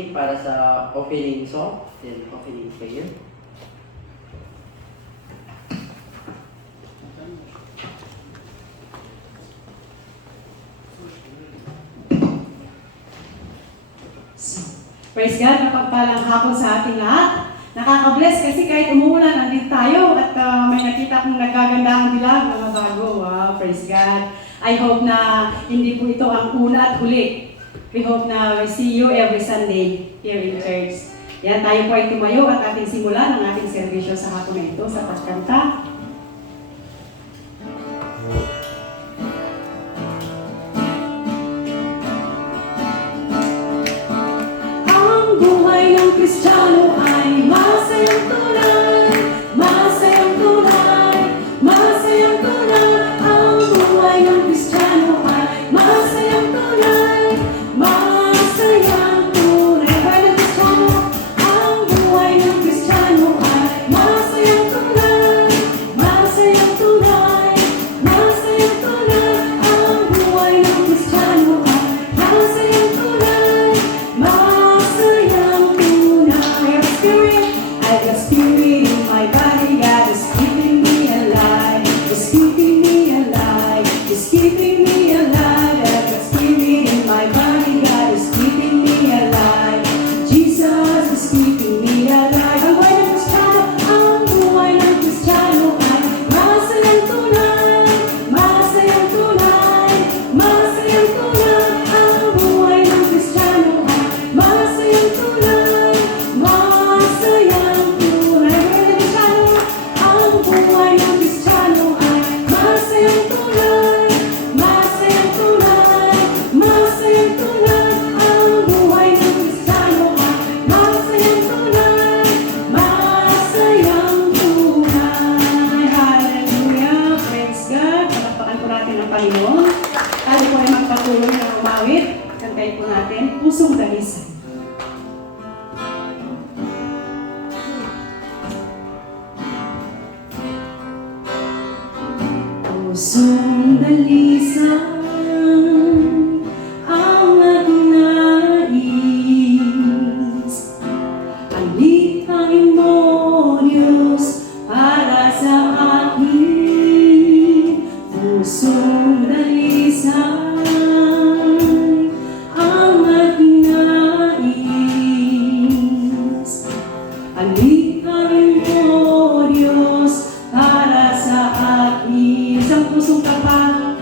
team para sa opening song, then opening prayer. Praise God, napagpalang hapon sa ating lahat. Nakaka-bless kasi kahit umuulan, nandito tayo at may nakita kong nagagandahang dilag, mga bago. Wow, praise God. I hope na hindi po ito ang una at huli. We hope na we see you every Sunday here in church. Yan, tayo po ay tumayo at ating simulan ang ating serbisyo sa hapon na ito sa pagkanta. Kristiyano ay masayang tunay, masayang tunay, masayang tunay. Ang buhay ng Kristiyano ay masayang tunay, masayang tunay. Ang buhay ng Kristiyano ay masayang tunay, masayang tunay, masayang tunay. Ang buhay ng Kristiyano ay masayang tunay, masayang I got spirit in my body, God is keeping me alive. It's keeping me alive. It's keeping me alive. I got spirit in my body, God is keeping me alive. Jesus is keeping me alive. Ang buhay ng Kristiyano ay masayang tunay, masayang tunay, masayang tunay. Ang buhay ng Kristiyano ay masayang tunay, masayang tunay. Ang buhay ng Kristiyano ay masayang tunay, masayang tunay, masayang tunay. Ang buhay ng Kristiyano ay masayang tunay, masayang tunay. Hallelujah! Praise God! Palakpakan po natin ang Panginoon. Tayo po ay magpatuloy na umawit. Kantayin po natin, Pusong Dalisan. Pusong dalisan ang aking nais. Alikain mo, Diyos, para sa akin. Pusong dalisan ang aking nais. Alikain mo, Diyos, para sa akin. Isang pusong tapat,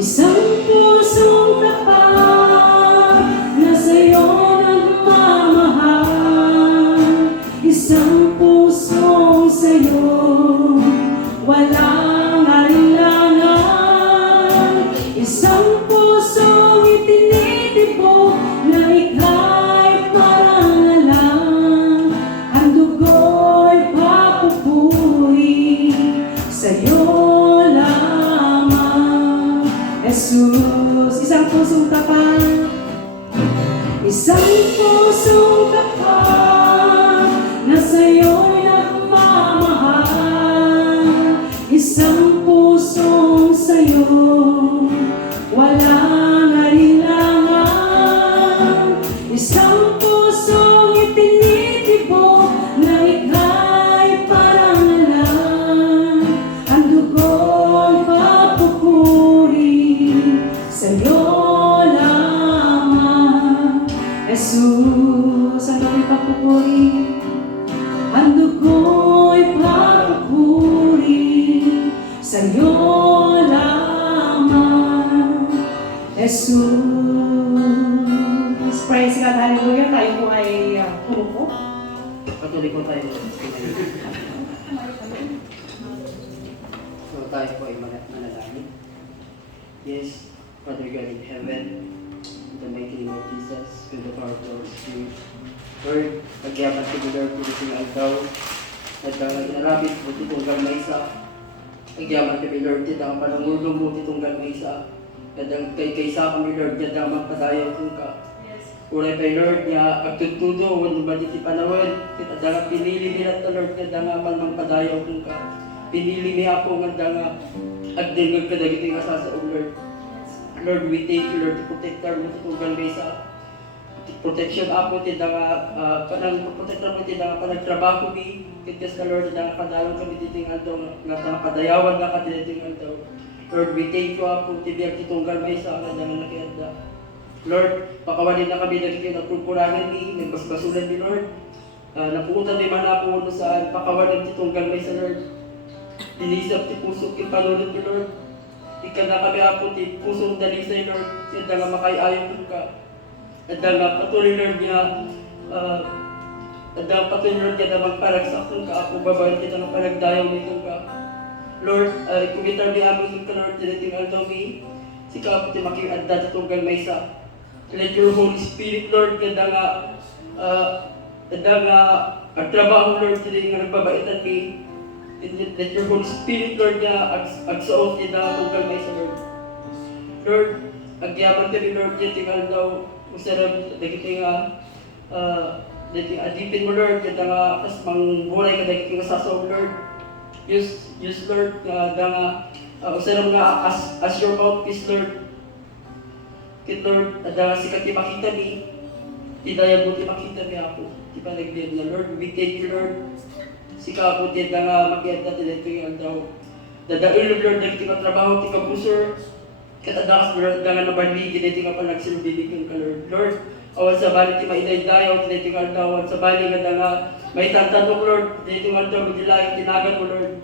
isang pusong tapat na sa'yo nagmamahal. Isang pusong sa'yo walang alinlangan. Isang pusong itinitibok na ika'y parang alam. Ang dugo'y papupuri sa'yo lamang, Jesus. Isang pusong tapat, isang pusong tapat na sa'yo'y nagmamahal. Isang pusong sa'yo walang alinlangan. Isang pusong itinitibok na ika'y parang alam. Ang dugo'y papupuri sa'yo lamang, Jesus. Ang dugo'y papupuri, ang dugo'y papupuri sa'yo lamang, Jesus. Praise God, hallelujah. Tayo po ay umupo. Patuloy po tayo. So tayo po ay manalangin. Yes, Father God in heaven, in the mighty name of Jesus, with the power of the Holy Spirit. Lord, pagyaman ko Lord, kung ito yung aldaw, at inarabit mo itong galmaysa. Pagyaman kami Lord, ang panangulong mo itong galmaysa. At kaysa kami Lord, ang magpadayaw kong ka. Uray kay Lord niya, agtutudo, wala ba di panawin, kita nga pinili nila ito Lord, nga nga man padayaw kong ka. Pinili niya ako nga nga, agdingag ka dagiti nga sa Lord. Lord, we thank you Lord, to protect our mo itong galmaysa. protection apo ti nga kanang protection mo ti nga panagtrabaho mi kitas ka Lord nga kadalon kami titingal daw nga padayawan nga katitingal daw. Lord, we thank you apo ti biag ti tunggal may sa nga nakianda. Lord, pakawalin na kami nagiging nagpupuranan ni nagbasbasulan ni Lord. Napuutan ni man apo no saan pakawalin ti tunggal may sa Lord. Dinisap ti puso ti panunod ni Lord. Ika na kami apo ti pusong dalisay Lord. Sida nga makayayon ka. At nga patuloy Lord niya, at nga patuloy Lord niya na magparagsak ka ako, babayan kita ng panagdayaw nito ka. Lord, kumitar ni amin ka Lord, tinitingal daw mi, si ka po ti makiagda itong galmay sa. Let your Holy Spirit Lord, kada nga agtrabaho Lord, tinitin nga nagbabaitan mi. Let your Holy Spirit Lord niya, agsaot kita itong galmay sa Lord. Lord, agyaman kami Lord, tinitingal daw, usarap dagiti nga dagiti adipin mo Lord kita nga kas mangburay ka dagiti nga sasaw Lord. Use Lord nga usarap nga as your mouthpiece Lord. Kit Lord nga sikat ti makita ni idaya mo ti makita ni ako. Ti panagbiag na Lord, we thank you Lord. Sika po ti nga makiata ti dagiti nga daw. Dadaul Lord dagiti nga trabaho ti kabusor. Katadakas Lord, nga nabali, giniti nga pa nagsilubibigyan ka Lord. Lord, awan sa bali ti maidaydayaw, giniti nga awan sa bali nga may tantanong Lord, giniti nga daw, magilayo, tinagan mo Lord.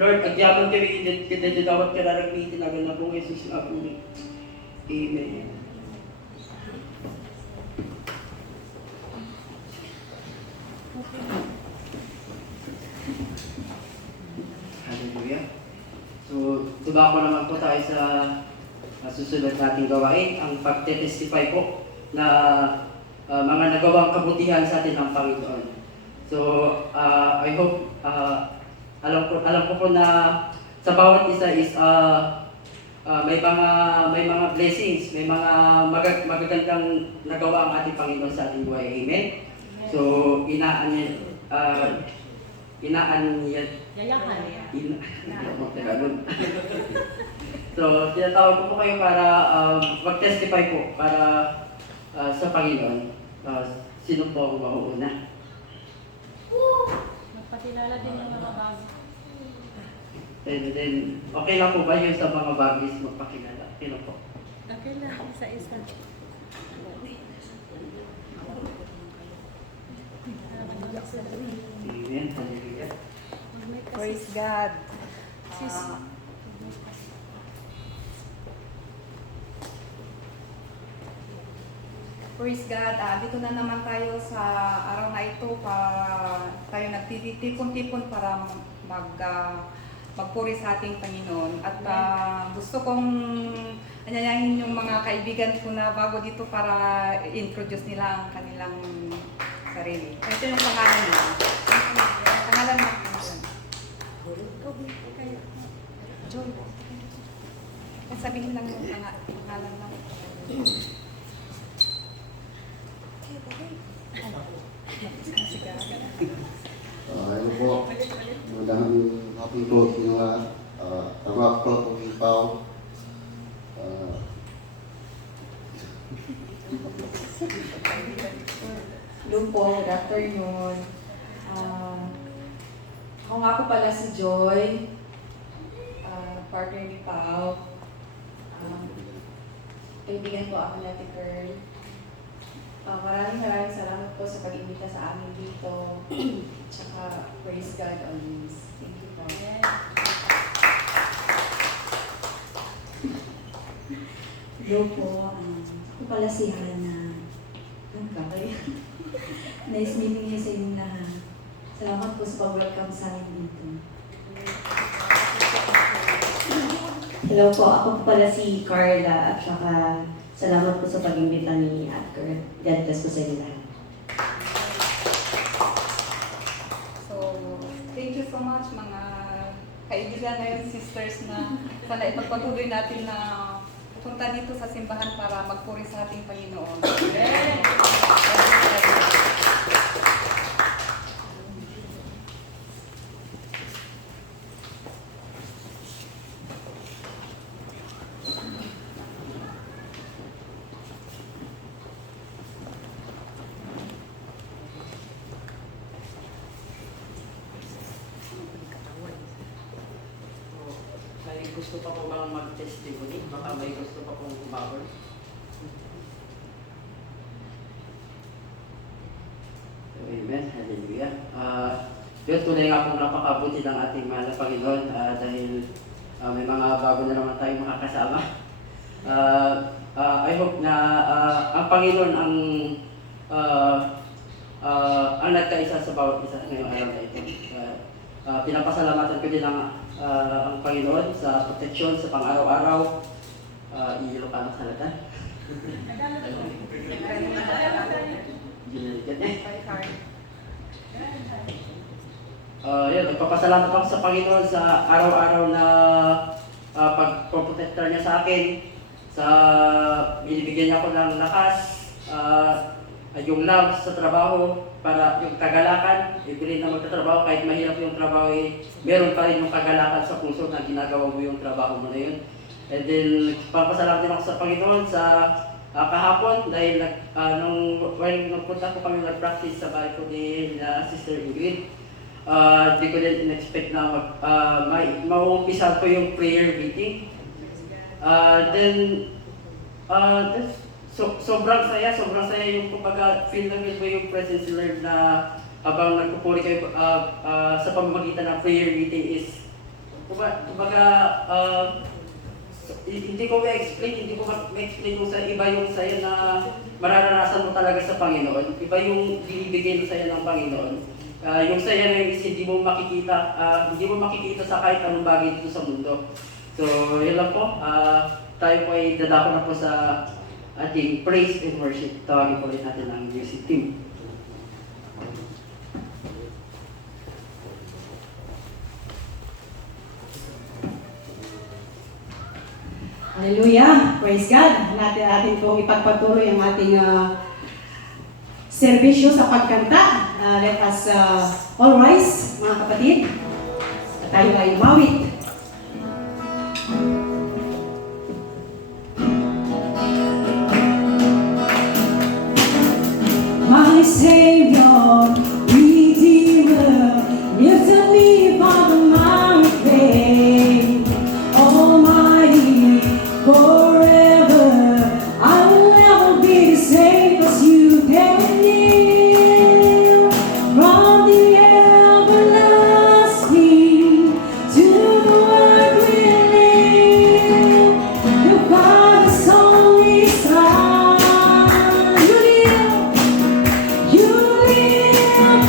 Lord, agyaman kami, giniti dawat kararami, tinagan na po Jesus na po ni. Amen. Hallelujah. So, tuba ko naman po tayo sa susunod nating gawain, ang pagte-testify po na mga nagawang kabutihan sa atin ng Panginoon. So, I hope, alam ko po na sa bawat isa is may mga blessings, may mga magagandang nagawa ang ating Panginoon sa ating buhay. Amen? So, inaan So, tinatawag ko po kayo para mag-testify po para sa Panginoon. Sino po ang mauuna? Magpakilala din ng mga bago. And then, okay lang po ba yun sa mga bagis magpakilala? Sino po? Okay lang, isa-isa. Amen. Hallelujah. Praise God. Praise God. Dito na naman tayo sa araw na ito para tayo nagtitipon-tipon para magpuri sa ating Panginoon. At gusto kong anyayahin yung mga kaibigan ko na bago dito para introduce nila ang kanilang sarili. Ito yung pangalan nila. Pangalan na. Joy. Sabihin lang yung pangalan lang. Ano po, magandang hapon po sa inyo lahat. Ako po po Ipaw. Hello po, good afternoon. Ako nga po pala si Joy, partner ni Pao. Kaibigan po ako ni Ate Girl. Maraming salamat po sa pag-imbita sa amin dito. Tsaka praise God always. Thank you po. Hello po, ako pala si Hana. Ang kakay. Nice meeting niyo sa inyong lahat. Salamat po sa pag-welcome sa amin dito. Hello po, ako po pala si Carla at saka salamat po sa pag-imbita ni Edgar. God bless po sa inyo lahat. So, thank you so much mga kaibigan ngayon, sisters na sana ipagpatuloy natin na punta dito sa simbahan para magpuri sa ating Panginoon. Amen. gusto pa po bang mag-testimony? Baka may gusto pa pong umabot. Amen. Hallelujah. Diyos, tunay nga pong napakabuti ng ating mahal na Panginoon dahil may mga bago na naman tayong makakasama. I hope na ang Panginoon ang nagkaisa sa bawat isa ngayong araw na ito. Pinapasalamatan ko din ang Panginoon sa proteksyon sa pang-araw-araw. Ilocano salata. Nagpapasalamat ako sa Panginoon sa araw-araw na pagprotektar niya sa akin, sa binibigyan niya ako ng lakas, yung love sa trabaho, para yung kagalakan, ibigay na magtatrabaho kahit mahirap yung trabaho, meron pa rin yung kagalakan sa puso na ginagawa mo yung trabaho mo na yun. And then, papasalamat din ako sa Panginoon sa kahapon dahil nung punta ko kami nag-practice sa bahay ko ni Sister Ingrid, di ko din in-expect na mauumpisa ko yung prayer meeting. Sobrang saya yung kumbaga feel na feel mo yung presence ni Lord na habang nagpupuri kayo sa pamamagitan ng prayer meeting is kumbaga hindi ko ma-explain yung sa iba yung saya na mararanasan mo talaga sa Panginoon. Iba yung binibigay ng saya ng Panginoon. Yung saya na yun is hindi mo makikita sa kahit anong bagay dito sa mundo. So, yun lang po. Tayo po ay dadako na po sa ating praise and worship. Tawagin po rin natin ang music team. Hallelujah! Praise God! Natin pong ipagpatuloy ang ating serbisyo sa pagkanta. Let us all rise, mga kapatid. At tayo ay umawit. My Savior, Redeemer, live to me for the mountain, Almighty, forever. I will never be the same as you can live. From the everlasting to the world we live, the Father's only Son. You live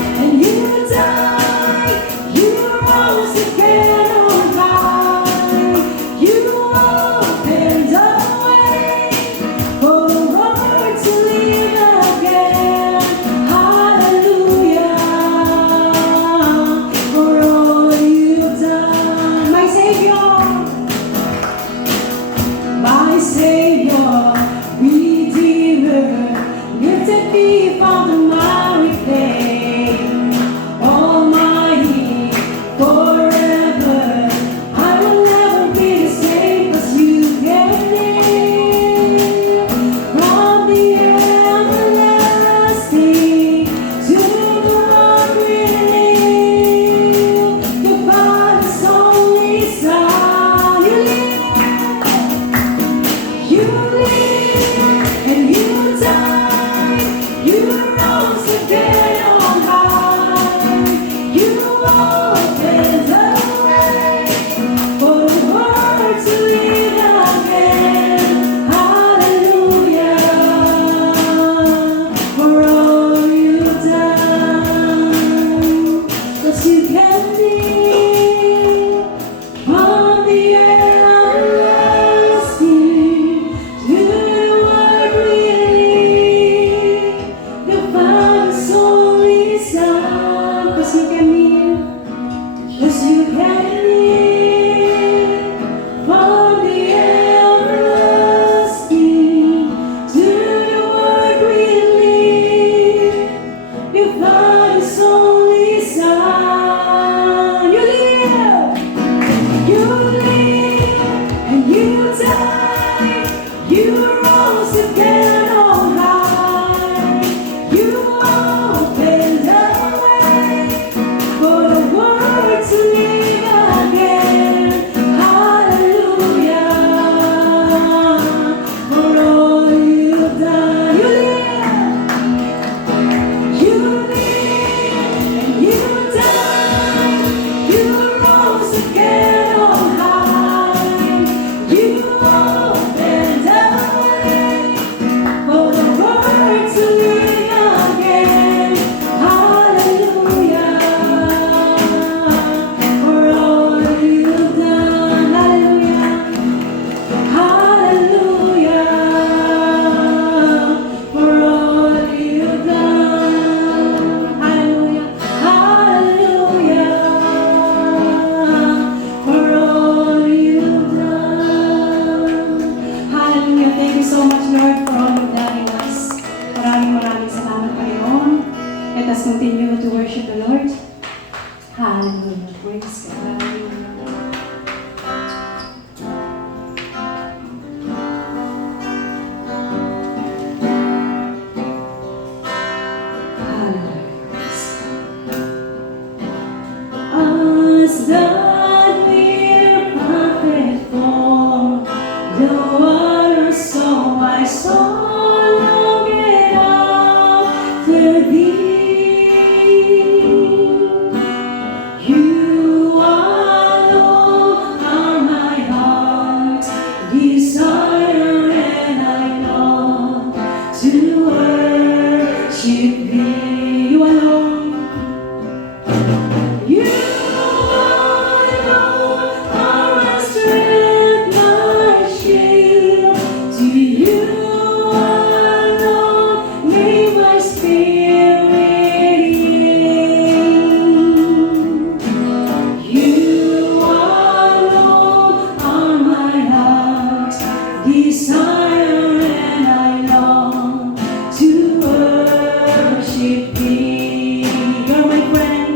us continue to worship the Lord. Hallelujah. Praise God. As the deer panteth for the water, so my soul longeth after thee. You alone are my heart's desire, and I long to worship thee. You alone. You alone are my strength, my shield. To you alone may my spirit yield. You alone are my heart's desire, and I long to worship thee. You're my friend.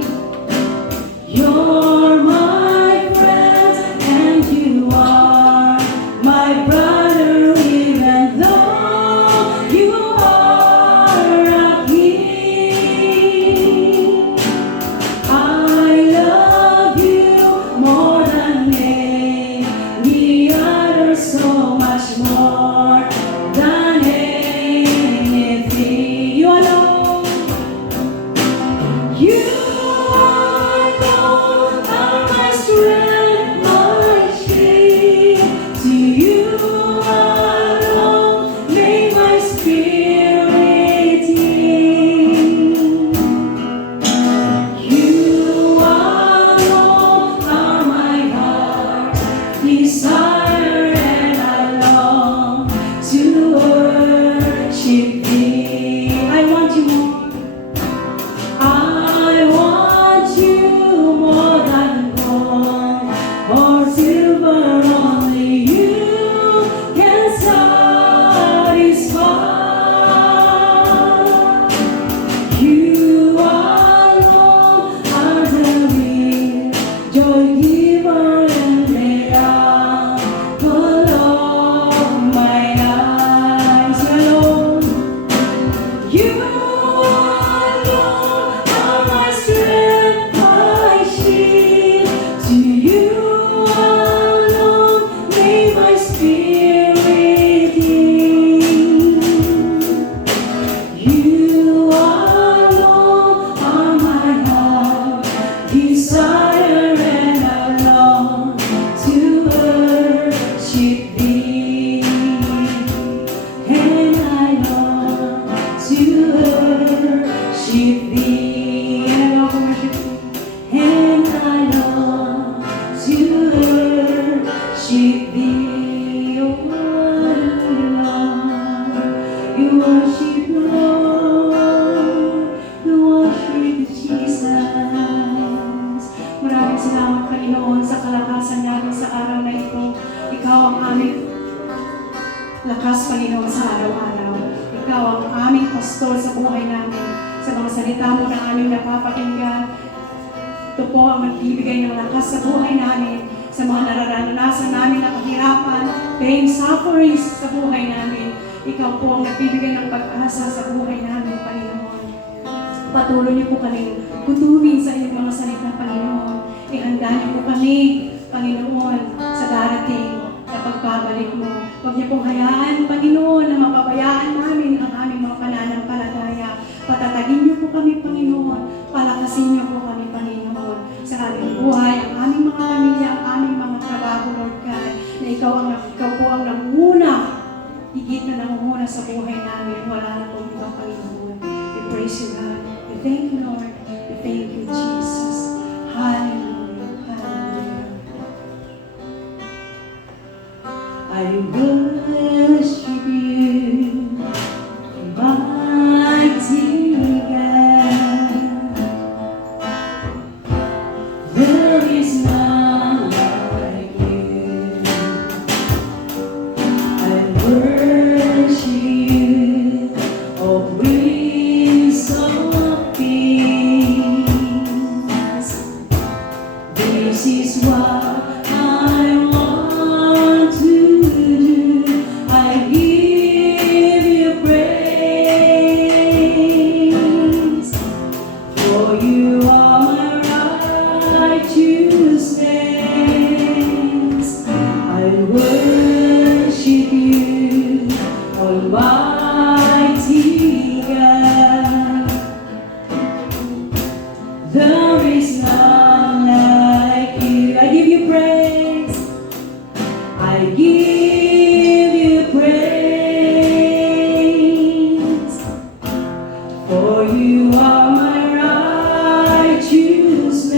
You're my friend, and you are my brother, even though you are a king. I love you more than any other, so much more than anything. You alone. You alone are my strength, my shield. To you alone may my spirit yield. You alone are my heart's desire, and I long to worship thee. I want you more. I want you more than gold or silver, only you can satisfy. You alone are the real joy giver, and they are full of my eyes. Alone. You alone are my strength, my shield. To you alone may my spirit yield. You alone are my heart's desire, and I long to worship thee. And I long to worship thee. And I long to worship thee. And I long to worship thee. Oh, Lord, you worship Lord, you worship Jesus. Maraming salamat, Panginoon, sa kalakasan namin sa araw na ito. Ikaw ang aming lakas, Panginoon, sa araw-araw. Ikaw ang aming pastor sa buhay namin. Sa mga salita mo na aming napapakinggan, ito po ang magbibigay ng lakas sa buhay namin. Sa mga nararanasan namin na kahirapan, pain, sufferings sa buhay namin. Ikaw po ang nagbibigay ng pag-asa sa buhay namin, Panginoon. Patuloy niyo po kami kutumin sa iyong mga salita, Panginoon. Ihanda niyo po kami, Panginoon, sa darating na pagbabalik mo. Huwag niyo pong hayaan, Panginoon, na mapabayaan namin ang aming mga pananampalataya. Patatagin niyo po kami, Panginoon. Palakasin niyo po kami, Panginoon, sa aming buhay, ang aming mga pamilya, ang aming mga trabaho, Lord God, na ikaw po ang nanguna, higit na nanguna sa buhay namin. Wala na pong ibang Panginoon. We praise you, God. We thank you, Lord. We thank you, Jesus. Hallelujah. Hallelujah. I worship you, mighty God. There is none like you. I worship you, oh Prince of Peace. you are my righteousness.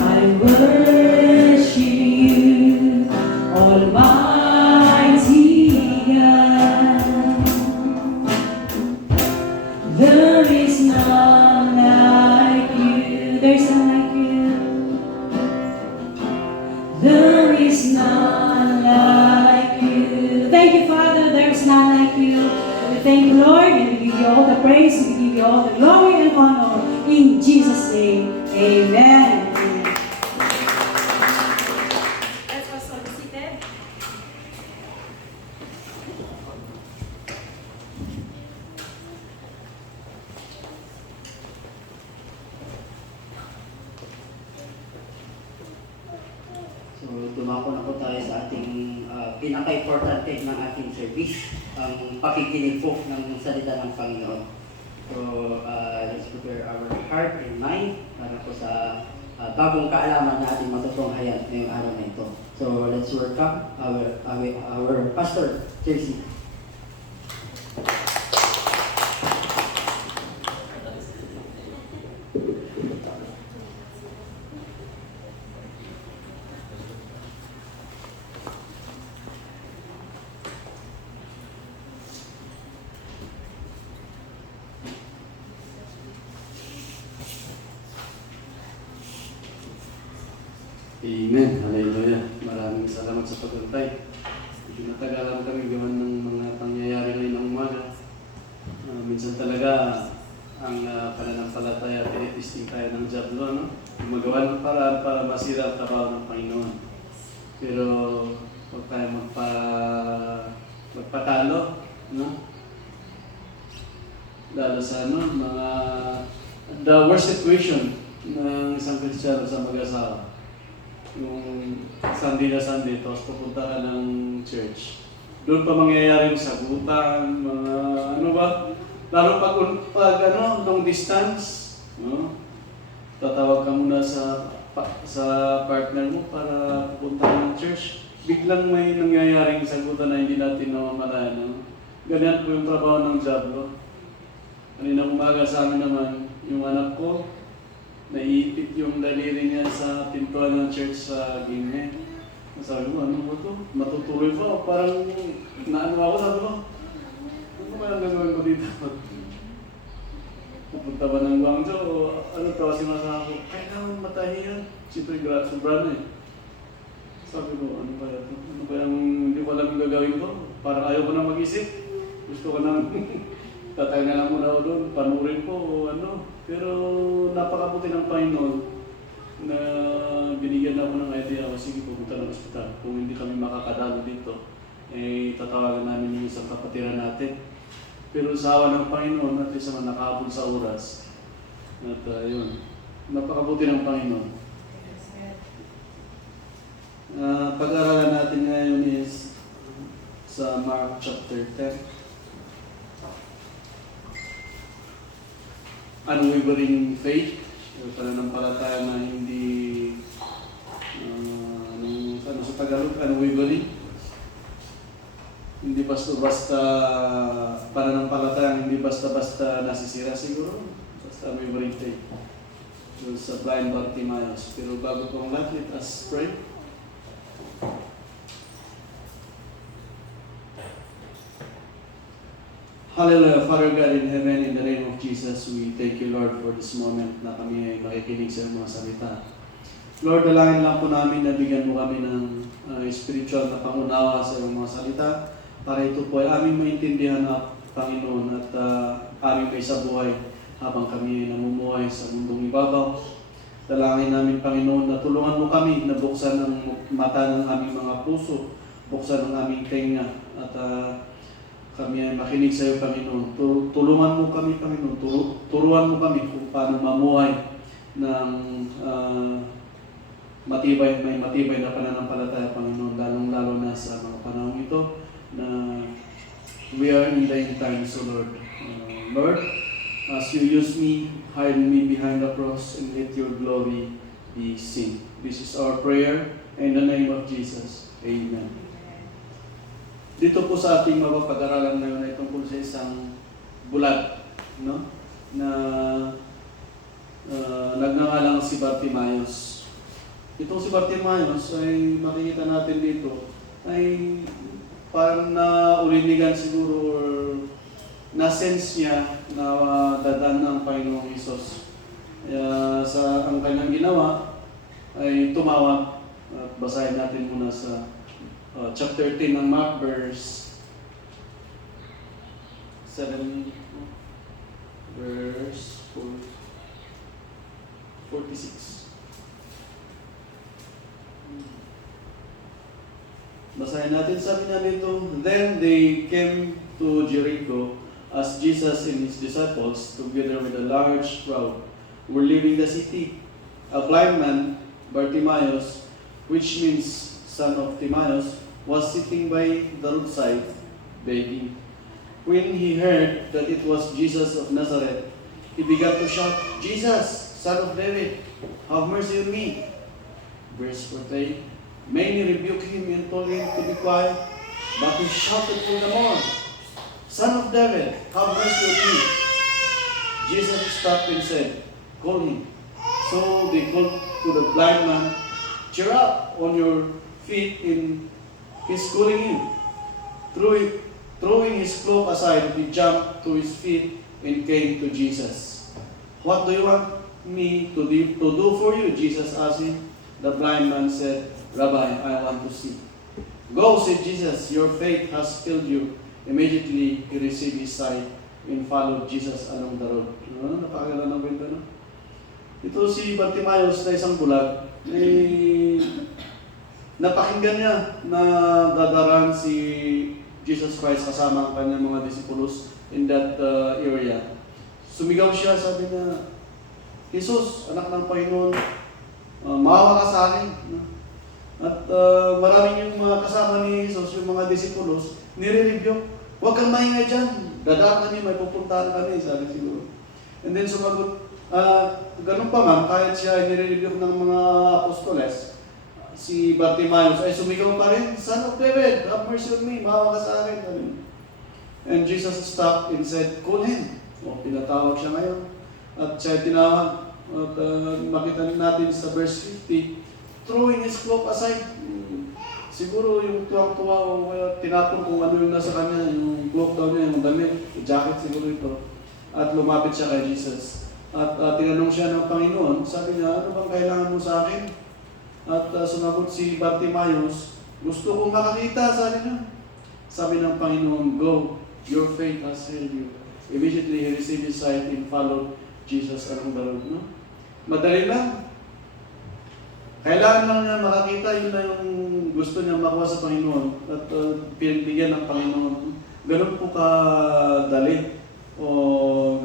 I worship you, Almighty God. There is none like you. There's none like you. There is none like you. Thank you, Father. There is none like you. We thank you, Lord, and we give you all the praise. We give you all the glory and honor. In Jesus' name, amen. Let's also be seated. So, dumako na po tayo sa ating pinaka-importante ng ating service, ang pakikinig po ng salita ng Panginoon. So, let's prepare our heart and mind para po sa bagong kaalaman na ating matutunghayan ngayong araw na ito. So, let's welcome our Pastor, Jersey. Amen. Hallelujah. Maraming salamat sa pagkantay. Pinatagalan kami gawan ng mga pangyayari ngayon ng umaga. Minsan talaga ang pananampalataya, tinitisting tayo ng diablo, no? Gumagawa ng paraan para masira ang trabaho ng Panginoon. Pero huwag tayo magpatalo, no? Lalo sa mga the worst situation ng isang Kristiyano sa mag-asawa. Yung Sunday na Sunday, tapos pupunta ka ng church. Doon pa mangyayari yung sagutan, mga ano ba? Lalo pag long distance, no? Tatawag ka muna sa partner mo para pupunta ka ng church. Biglang may nangyayaring sagutan na hindi natin namamalayan. No? Ganyan po yung trabaho ng diablo. Kanina umaga sa amin naman, yung anak ko, naiipit yung daliri niya sa pintuan ng church sa Gine. Sabi mo, ano ba ito? Matutuloy ba? Parang naano ako, sabi mo, ano ba ang gagawin ko dito? Pupunta ba ng Guangzhou o ano to? Kasi masasabi ko, kailangan matahi yan. Siyempre, sobrang na eh. Sabi ko, ano ba ito? Ano ba yung hindi ko alam yung gagawin ko? Parang ayaw ko na mag-isip. Gusto ko nang tatay na lang muna ako doon, panurin ko o ano. Pero napakabuti ng Panginoon na binigyan ako ng idea, sige pupunta ng ospital. Kung hindi kami makakadalo dito, eh tatawagan namin yung isang kapatiran natin. Pero sa awa ng Panginoon, at least naman nakaabot sa oras. At yun, napakabuti ng Panginoon. Pag-aralan natin ngayon is sa Mark chapter 10. Unwavering faith, pananampalataya na hindi, ano sa Tagalog, unwavering. Hindi basta-basta pananampalataya, hindi basta-basta nasisira siguro, basta unwavering faith. So, sa blind Bartimaeus. Pero bago po ang lahat, let us pray. Hallelujah, Father God in heaven, in the name of Jesus, we thank you, Lord, for this moment na kami ay makikinig sa mga salita. Lord, dalangin lang po namin na bigyan mo kami ng spiritual na pangunawa sa iyong mga salita para ito po ay aming maintindihan na Panginoon at aming may sa buhay habang kami ay namumuhay sa mundong ibabaw. Dalangin namin, Panginoon, na tulungan mo kami na buksan ang mata ng aming mga puso, buksan ang aming tenga at kami ay makinig sa iyo, Panginoon. Tulungan mo kami, Panginoon. Turuan mo kami kung paano mamuhay ng may matibay na pananampalataya, Panginoon. Lalong-lalo na sa mga panahon ito na we are in the end times, so Lord. Lord, as you use me, hide me behind the cross and let your glory be seen. This is our prayer in the name of Jesus. Amen. Dito po sa ating mapapag-aralan ngayon ay tungkol sa isang bulag, no? Na nagngangalang si Bartimaeus. Itong si Bartimaeus ay makikita natin dito ay parang naulinigan siguro or na-sense niya na dadaan ng Panginoong Hesus. Kaya ang kanyang ginawa ay tumawag. At basahin natin muna sa chapter 10 ng Mark verse 7 verse 46. Basahin natin, sabi na dito, "Then they came to Jericho as Jesus and his disciples, together with a large crowd, were leaving the city. A blind man, Bartimaeus, which means son of Timaeus, was sitting by the roadside, begging. When he heard that it was Jesus of Nazareth, he began to shout, 'Jesus, son of David, have mercy on me.' Verse 48. Many rebuked him and told him to be quiet, but he shouted for the more, 'Son of David, have mercy on me.' Jesus stopped and said, 'Call him.' So they called to the blind man, 'Cheer up on your feet,' and he's calling him. Throwing his cloak aside, he jumped to his feet and came to Jesus. 'What do you want me to do for you?' Jesus asked him. The blind man said, 'Rabbi, I want to see.' 'Go,' said Jesus, 'your faith has healed you.' Immediately, he received his sight and followed Jesus along the road." Napakaganda ng kwento, no? Ito si Bartimaeus na isang bulag, napakinggan niya na dadaran si Jesus Christ kasama ang kanyang mga disipulos in that area. Sumigaw siya, sabi niya, "Jesus, anak ng Panginoon, maawa ka sa akin." At maraming yung mga kasama ni Jesus, yung mga disipulos, nire-review, "Huwag kang maingay dyan, dadaan kami, may pupuntahan kami," sabi siguro. And then sumagot, ganun pa man, kahit siya nire-review ng mga apostoles, si Bartimaeus ay sumigaw pa rin, "Son of David, have mercy on me, maawa ka sa akin." And Jesus stopped and said, "Call him." Pinatawag siya ngayon. At siya tinawag. At makita natin sa verse 50, throwing his cloak aside. Siguro yung tuwang-tuwa o tinapon kung ano yung nasa kanya, yung cloak daw niya, yung damit, yung jacket siguro ito. At lumapit siya kay Jesus. At tinanong siya ng Panginoon, sabi niya, "Ano bang kailangan mo sa akin?" At sumagot si Bartimaeus, "Gusto kong makakita," sabi niya. Sabi ng Panginoon, "Go, your faith has healed you." Immediately he received his sight and followed Jesus along the road. No? Madali lang. Kailangan lang niya makakita, yun na yung gusto niya makuha sa Panginoon at pinibigyan ng Panginoon. Ganun po kadali o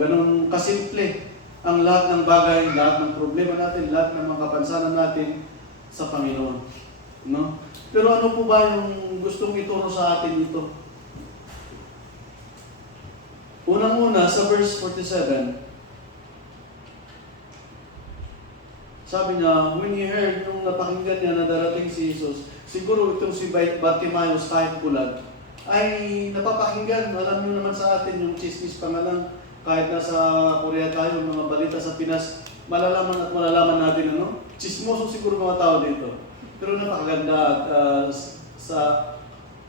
ganun kasimple ang lahat ng bagay, lahat ng problema natin, lahat ng mga kapansanan natin sa Panginoon. No? Pero ano po ba yung gustong ituro sa atin ito? Unang-una, sa verse 47, sabi niya, when he heard, nung napakinggan niya na darating si Jesus, siguro itong si Bartimaeus kahit bulag, ay napapakinggan. Alam niyo naman sa atin yung chismis pangalan, kahit nasa Korea tayo, mga balita sa Pinas, malalaman at malalaman natin ano. Chismoso siguro mga tao dito. Pero napakaganda at sa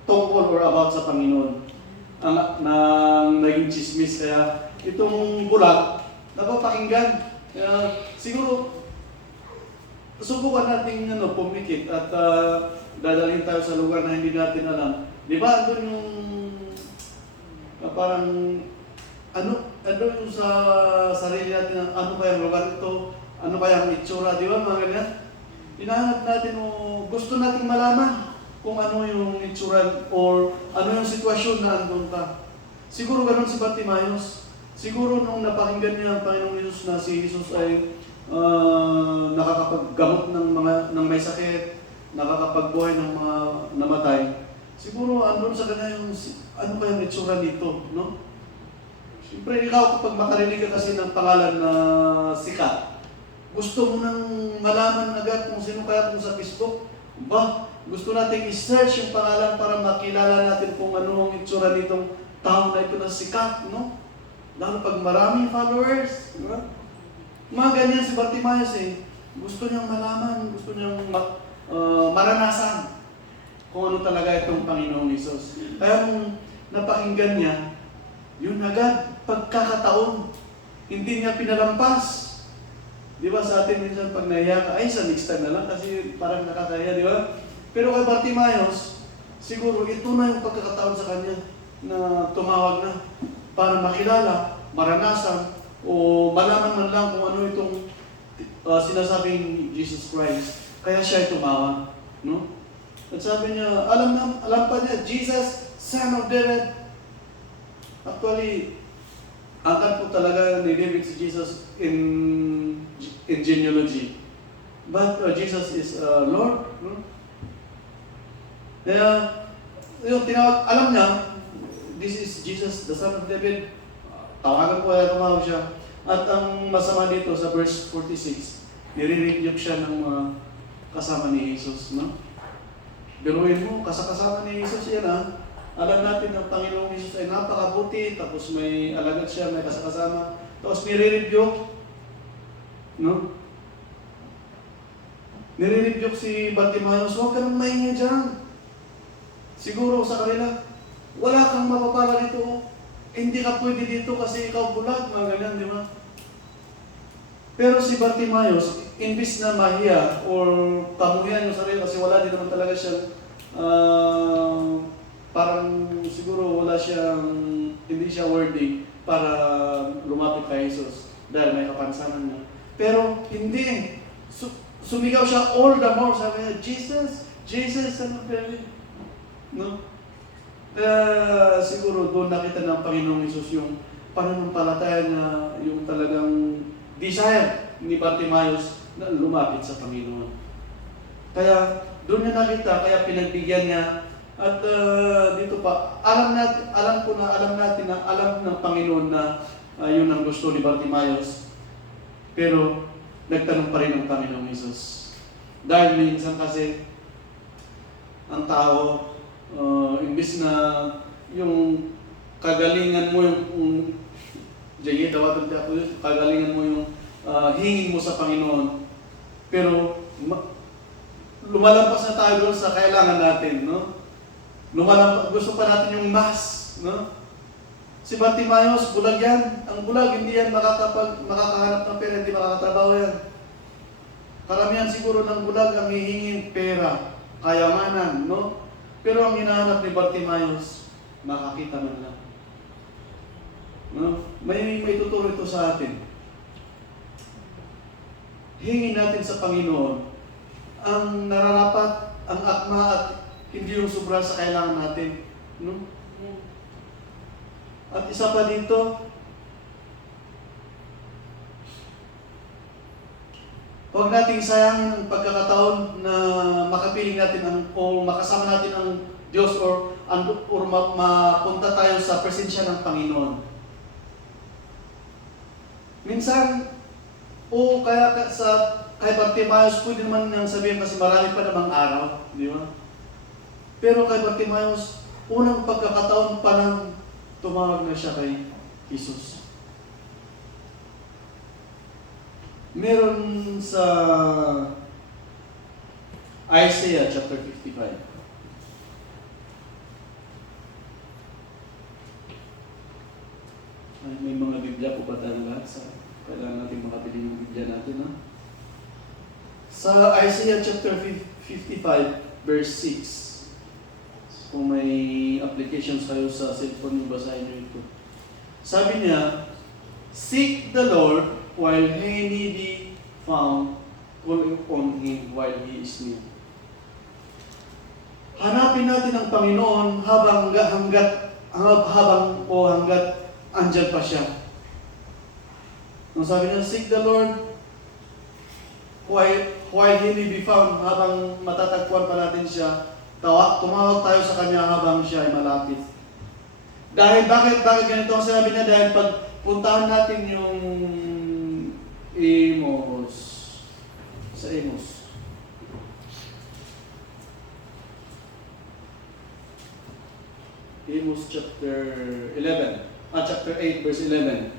tungkol or about sa Panginoon ang naging chismis. Kaya itong bulag, napapakinggan. Kaya siguro, subukan natin pumikit at dadalhin tayo sa lugar na hindi natin alam. Di ba, andun yung parang andun yung sa sarili natin, ano kaya ang lugar ito, ano kaya ang itsura, di ba mga ganyan? Hinahanap natin o gusto nating malaman kung ano yung itsura or ano yung sitwasyon na andun ka. Siguro ganun si Bartimaeus. Siguro nung napakinggan niya ang Panginoong Jesus na si Jesus ay nakakapaggamot ng may sakit, nakakapagbuhay ng mga namatay. Siguro andun sa kanya yung ano kayang itsura dito, no? Siyempre ikaw kapag makarinig ka kasi ng pangalan na sikat, gusto mo nang malaman agad kung sino kaya kung sa Facebook. Ba, gusto nating i-search yung pangalan para makilala natin kung ano ang itsura nitong tao na ito na sikat, no? Lalo pag maraming followers, di ba? Mga ganyan si Bartimaeus eh. Gusto niyang malaman, gusto niyang maranasan kung ano talaga itong Panginoong Hesus. Kaya nung napakinggan niya, yun agad, pagkakataon, hindi niya pinalampas. Di ba sa atin minsan pag nahiya ka, ay sa next time na lang kasi parang nakakaya, di ba? Pero kay Bartimaeus, siguro ito na yung pagkakataon sa kanya na tumawag na para makilala, maranasan, o malaman man lang kung ano itong sinasabing Jesus Christ. Kaya siya ay tumawag. No? At sabi niya, alam pa niya, Jesus, Son of David. Actually, angkat po talaga ni David si Jesus in genealogy. But Jesus is Lord. No? Kaya, yung tinawag, alam niya, this is Jesus, the Son of David. Tawagan po kaya tumawag siya. At ang masama dito sa verse 46, nire-rebuke siya ng mga kasama ni Jesus. No? Biruin mo, kasama ni Jesus yan ha. Alam natin ang Panginoong Jesus ay napakabuti, tapos may alagad siya, may kasama. Tapos nire-rebuke. No? Nire-rebuke si Bartimaeus, huwag ka nang maingay dyan. Siguro sa kanila, wala kang mapapala dito. Hindi ka pwede dito kasi ikaw bulag, mga ganyan, di ba? Pero si Bartimaeus, imbis na mahiya or pamuhian yung sarili kasi wala din naman talaga siya, parang siguro wala siyang, hindi siya worthy para lumapit kay Jesus dahil may kapansanan niya. Pero hindi, sumigaw siya all the more, sabi niya, Jesus, Jesus, Son of David. No? Kaya siguro doon nakita ng Panginoong Hesus yung pananampalataya na yung talagang desire ni Bartimaeus na lumapit sa Panginoon. Kaya doon niya nakita, kaya pinagbigyan niya. At dito pa, alam natin na alam ng Panginoon na yun ang gusto ni Bartimaeus. Pero nagtanong pa rin ang Panginoong Hesus. Dahil minsan kasi ang tao, imbis na yung kagalingan mo yung kagalingan mo yung hingin mo sa Panginoon, pero lumalampas na tayo doon sa kailangan natin, no? Gusto pa natin yung mas, no? Si Bartimaeus, bulag yan. Ang bulag, hindi yan makakahanap ng pera, hindi makakatrabaho yan. Karamihan siguro ng bulag ang hihingin pera, kayamanan, no? Pero ang hinahanap ni Bartimaeus, makakita man lang. No? May tuturo ito sa atin. Hingin natin sa Panginoon ang nararapat, ang akma at hindi yung sobra sa kailangan natin. No? At isa pa dito, huwag nating sayangin ang pagkakataon na makapiling natin o makasama natin ang Diyos or mapunta tayo sa presensya ng Panginoon. Minsan, kay Bartimaeus, pwede naman nang sabihin kasi marami pa namang araw, di ba? Pero kay Bartimaeus, unang pagkakataon pa nang tumawag na siya kay Jesus. Meron sa Isaiah chapter 55. May mga Biblia po ba tayong lahat? Kailangan natin makabili yung Biblia natin. Ha? Sa Isaiah chapter 55 verse 6, kung may applications kayo sa cellphone yung basahin nyo ito. Sabi niya, seek the Lord while he may be found, call upon Him while He is near. Hanapin natin ang Panginoon hanggat andyan pa siya. Ang sabi niya, seek the Lord while He may be found, habang matatagpuan pa natin siya, tumawag tayo sa Kanya habang siya ay malapit. Dahil bakit ganito ang sabi niya? Dahil pag puntahan natin yung Amos chapter 11. chapter 8, verse 11.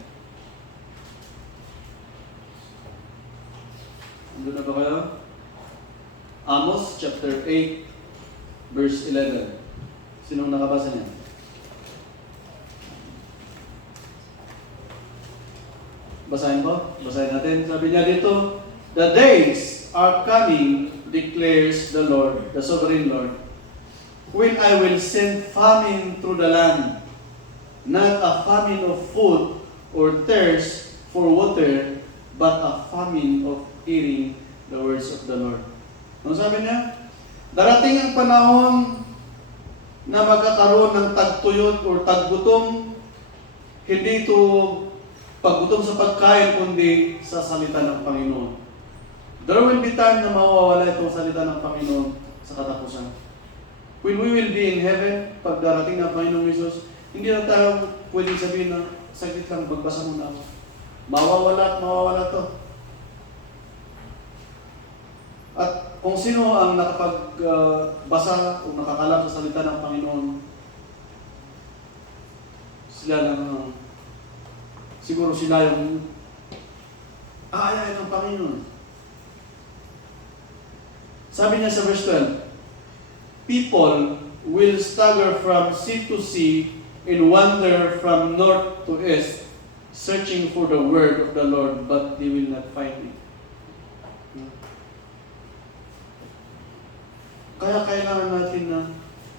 Andun na ba kayo? Amos chapter 8, verse 11. Sinong nakabasa niya? Basahin ko? Basahin natin. Sabi niya dito, "The days are coming, declares the Lord, the sovereign Lord, when I will send famine through the land, not a famine of food or thirst for water, but a famine of hearing the words of the Lord." Ano sabi niya? Darating ang panahon na magkakaroon ng tagtuyot or taggutom, hindi ito paggutom sa pagkain, kundi sa salita ng Panginoon. There will be time na mawawala itong salita ng Panginoon sa katapusan. When we will be in heaven, pag darating ng Panginoong Jesus, hindi na tayo pwedeng sabihin na, saglit lang, magbasa muna ako. Mawawala at mawawala to. At kung sino ang nakapagbasa o nakakalam sa salita ng Panginoon, sila lang siguro sila yung aayain ng Panginoon. Sabi niya sa verse 12, "People will stagger from sea to sea and wander from north to east, searching for the word of the Lord, but they will not find it." Kaya kailangan natin na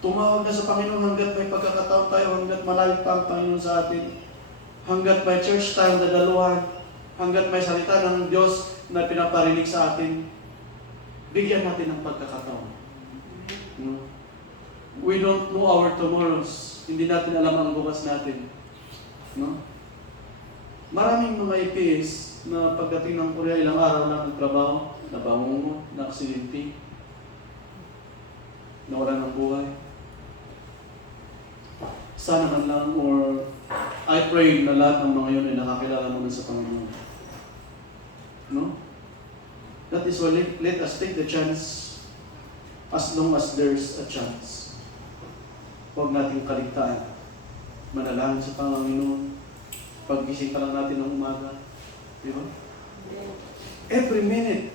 tumawag na sa Panginoon hanggat may pagkakataon tayo, hanggat malayo pa ang Panginoon sa atin, hanggat may church tayo dadaluhan, hanggat may salita ng Diyos na pinaparinig sa atin, bigyan natin ng pagkakataon. No? We don't know our tomorrows. Hindi natin alam ang bukas natin. No? Maraming mga EPS na pagdating ng Korea, ilang araw lang nagtrabaho, nabangungot, na-aksidente, nawalan ng buhay. Sana man lang, or I pray na lahat ng mga yun ay nakakilala mo na sa Panginoon. No? That is why let us take the chance as long as there's a chance. Huwag nating kaligtaan. Manalangin sa Panginoon. Paggising pa lang natin ng umaga. Di ba? Every minute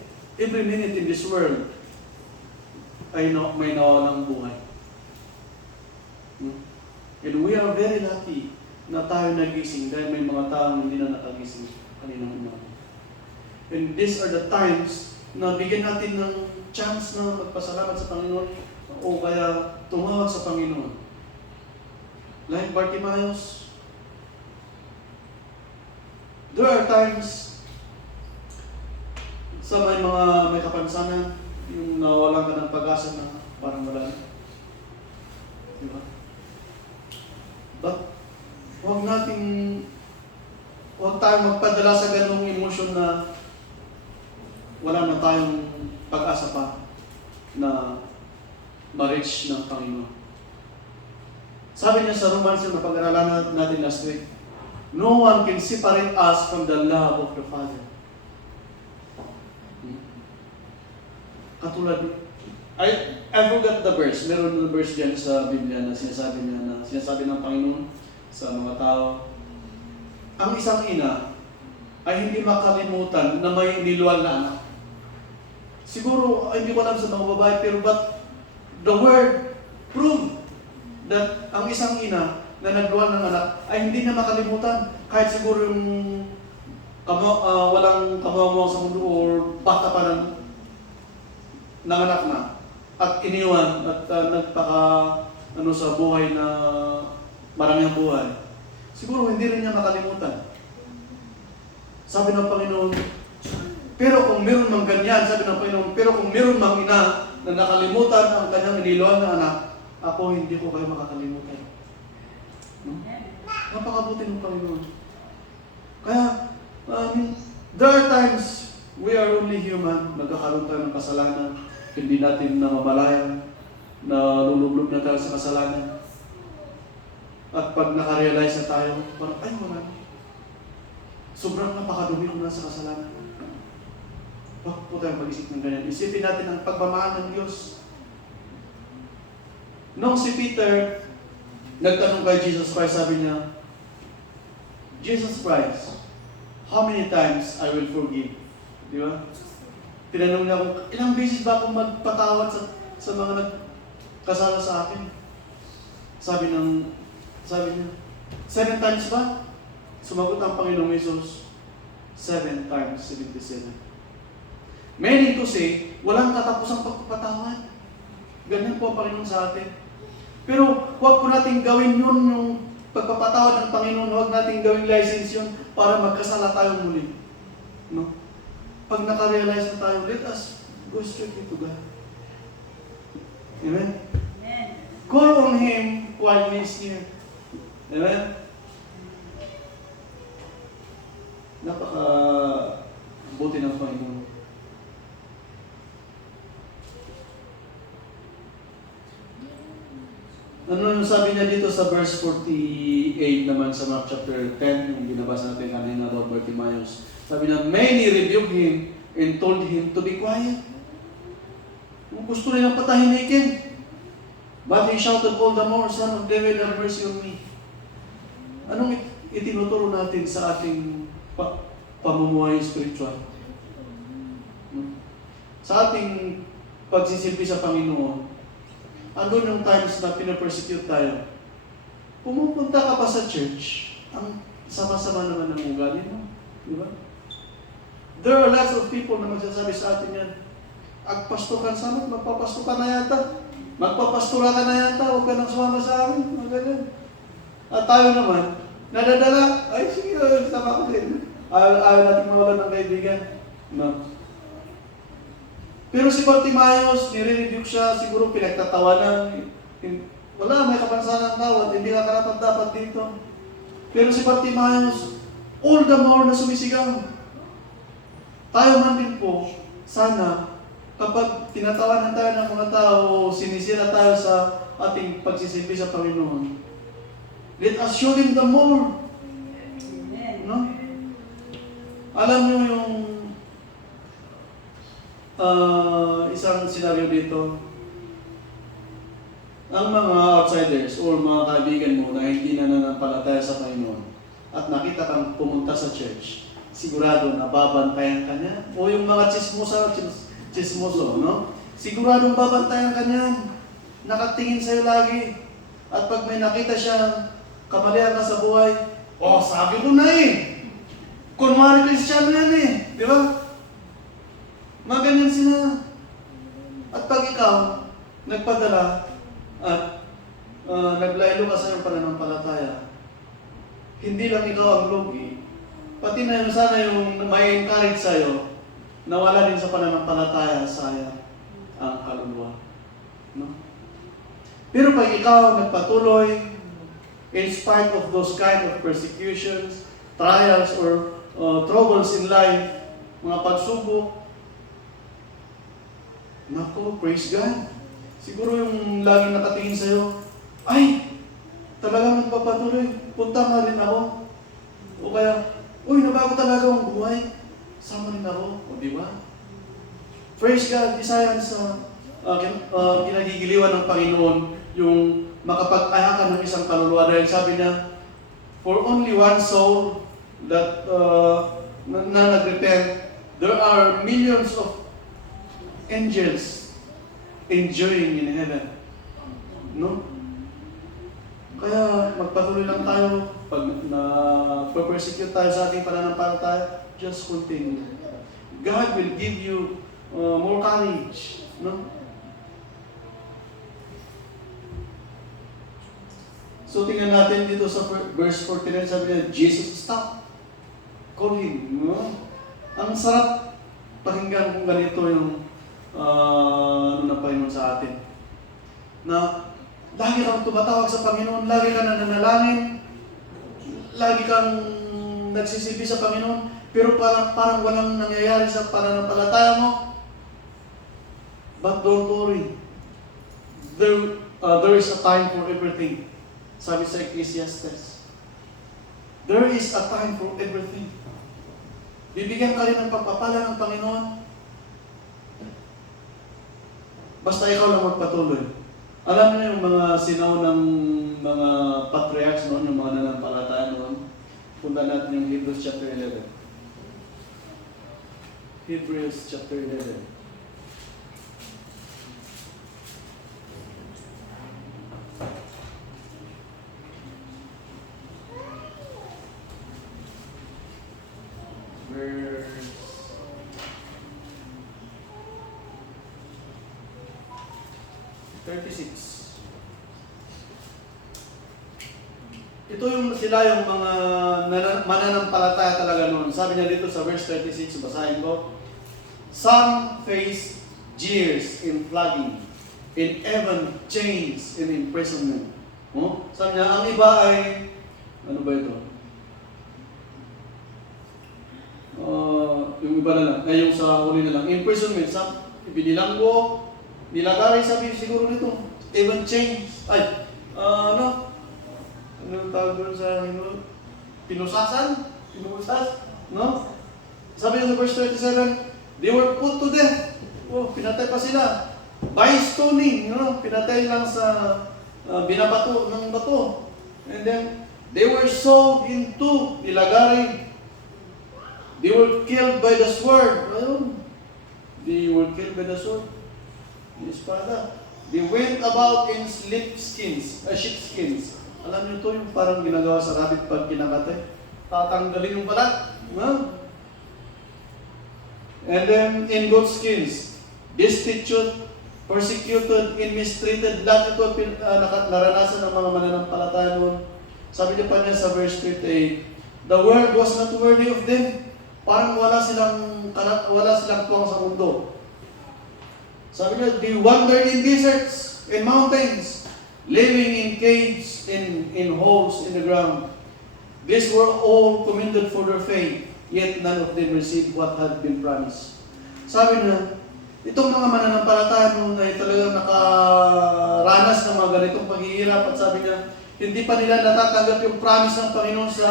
in this world ay may nawalang buhay. And we are very lucky na tayo nagising dahil may mga taong hindi na nakagising kaninang umaga. And these are the times na bigyan natin ng chance na magpasalamat sa Panginoon o kaya tumawag sa Panginoon. Like Bartimaeus, there are times sa may kapansanan, yung nawalan ka ng pag-asa na parang wala na. Diba? But, huwag tayong magpadala sa ganung emosyon na wala na tayong pag-asa pa na ma-reach ng Panginoon. Sabi niya sa Romans yung napag-aralan natin last week, "No one can separate us from the love of the Father." Katulad, I forgot the verse. Meron ng verse dyan sa Biblia na sinasabi ng Panginoon sa mga tao, ang isang ina ay hindi makalimutan na may niluwal na anak. Siguro, hindi ko alam sa mga babae, pero but the word proved that ang isang ina na nagluwal ng anak ay hindi na makalimutan. Kahit siguro yung walang kamawa sa mundo or bata pa ng nanganak na at iniwan at sa buhay na maraming buhay. Siguro hindi rin niya makalimutan. Sabi ng Panginoon, pero kung meron mang ganyan, sabi ng Panginoon, pero kung meron mang ina na nakalimutan ang kanyang iniluan na anak, ako hindi ko kayo makakalimutan. No? Napakabuti ng Panginoon. Kaya, there are times we are only human, nagkakaroon tayo ng kasalanan, hindi natin namamalayan, na lulublog na tayo sa kasalanan. At pag nakarealize na tayo, parang, ay wala. Sobrang napakadumi ko na sa kasalanan. Bakit po tayong mag-isip ng ganyan? Isipin natin ang pagmamahal ng Diyos. Nung si Peter nagtanong kay Jesus Christ, sabi niya, Jesus Christ, how many times I will forgive? Di ba? Tinanong niya ako, ilang beses ba ako magpatawad sa mga nagkasala sa akin? Sabi niya, 7 times ba? Sumagot ang Panginoong Yesus, 7 times 77. Meaning to say, walang katapusang pagpapatawad. Ganyan po ang Panginoon sa atin. Pero huwag po natin gawin yun, yung pagpapatawad ng Panginoon, huwag natin gawing license yun para magkasala tayo muli. No? Pag nakarealize na tayo, let us go straight to God. Amen? Amen. Call on Him while He is here. Amen? Napaka-buti ng Panginoon. Ano yung sabi niya dito sa verse 48 naman sa Mark chapter 10, yung binabasa natin kanina about Bartimaeus. Sabi niya, many rebuked him and told him to be quiet. Kung gusto nilang patahimikin. But he shouted all the more, Son of David, have mercy on me. Anong itinuturo natin sa ating pamumuhay spiritual? Sa ating pagsisilbi sa Panginoon, andun yung times na pinapersecute tayo. Pumupunta ka pa sa church, ang sama-sama naman ng ugali mo. Di ba? There are lots of people na magsasabi sa atin yan, agpasto ka sa amin, magpapasto ka na yata. Magpapastura ka na yata, huwag ka nang sumama sa amin. Magaling. At tayo naman, nadadala, ay sige, tama ko din. Ayaw natin mawalan ng kaibigan. No. Pero si Bartimaeus, nire-rebuke siya, siguro pinagtatawanan. Wala, may kapansanan ng tawad, hindi ka karapat-dapat dito. Pero si Bartimaeus, all the more na sumisigaw. Tayo man din po, sana, kapag tinatawanan tayo ng mga tao, sinisira tayo sa ating pagsisilbi sa Panginoon, let us show them the more. No? Alam nyo yung isang senaryo dito, ang mga outsiders or mga kaibigan mo na hindi na nanampalataya sa Panginoon at nakita kang pumunta sa church, sigurado na babantayan ka niya. O yung mga chismoso, no? Siguradong babantayan ka niyan. Nakatingin sa'yo lagi. At pag may nakita siya, kamalian ka sa buhay, oh, sabi ko na eh. Kunwari Kristiyano yan eh. Di ba? Mga ganyan sila. At pag ikaw, nagpadala at naglaylo ka sa iyong pananampalataya, hindi lang ikaw ang lugi, pati na yung sana yung may encourage sa'yo, nawala din sa pananampalataya sayang ang kaluluwa. No? Pero pag ikaw nagpatuloy, in spite of those kind of persecutions, trials, or troubles in life, mga pagsubok, nako, praise God. Siguro yung laging nakatingin sa'yo, ay, talagang nagpapatuloy, punta nga rin ako. O kaya, uy, nabago talaga ang buhay. Sama rin ako, o di ba? Praise God, isa yan sa kinagigiliwan ng Panginoon, yung makapag-ayakan ng isang kaluluwa. Dahil sabi niya, for only one soul that na nag-repent, there are millions of angels enjoying in heaven. No? Kaya magpatuloy lang tayo pag na-persecute tayo sa ating pananampalataya, just continue. God will give you more courage. No? So tingnan natin dito sa verse 49, sabi niya, Jesus, stop. Call Him. No? Ang sarap pakinggan kung ganito yung ano na Panginoon sa atin. Na lagi kang tumatawag sa Panginoon, lagi ka nananalangin, lagi kang nagsisilbi sa Panginoon, pero parang walang nangyayari sa pananampalataya mo. But don't worry. There is a time for everything. Sabi sa Ecclesiastes. There is a time for everything. Bibigyan ka rin ng pagpapala ng Panginoon. Basta ikaw lang magpatuloy. Alam niyo yung mga sinaw ng mga patriarchs noon, yung mga nanampalataya noon, punta natin yung Hebrews chapter 11. Hebrews chapter 11. Verse 36. Ito yung sila yung mga mananampalataya talaga noon. Sabi niya dito sa verse 36, basahin ko. Some face jeers in flogging, in even chains in imprisonment. Oh? Sabi niya, ang iba ay, ano ba ito? Yung iba na lang, yung sa uli na lang, imprisonment, binilanggo, nilagay, sabi siguro nito, even chains, ano tawag doon sa pinusasan? Pinusas? No? Sabi niya sa verse 37, they were put to death. Oh, pinatay pa sila. By stoning, no? Pinatay lang sa binabato ng bato. And then, they were sold into nilagari. They were killed by the sword. Ayun. They were killed by the sword. Yung espada. They went about in sheepskins. Alam niyo ito yung parang ginagawa sa rabbit pag kinakatay. Tatanggalin yung balat. No? And then in goatskins, destitute, persecuted, and mistreated. Lahat ito naranasan ng mga mananampalataya noon. Sabi niya pa niya sa verse 38, the world was not worthy of them. Parang wala silang tuwang sa mundo. Sabi niya, they wandered in deserts, in mountains, living in caves, in holes in the ground. These were all commended for their faith, yet none of them received what had been promised. Sabi niya, itong mga mananampalataya noon ay talagang nakaranas ng mga ganitong paghihirap at sabi niya, hindi pa nila natatanggap yung promise ng Panginoon sa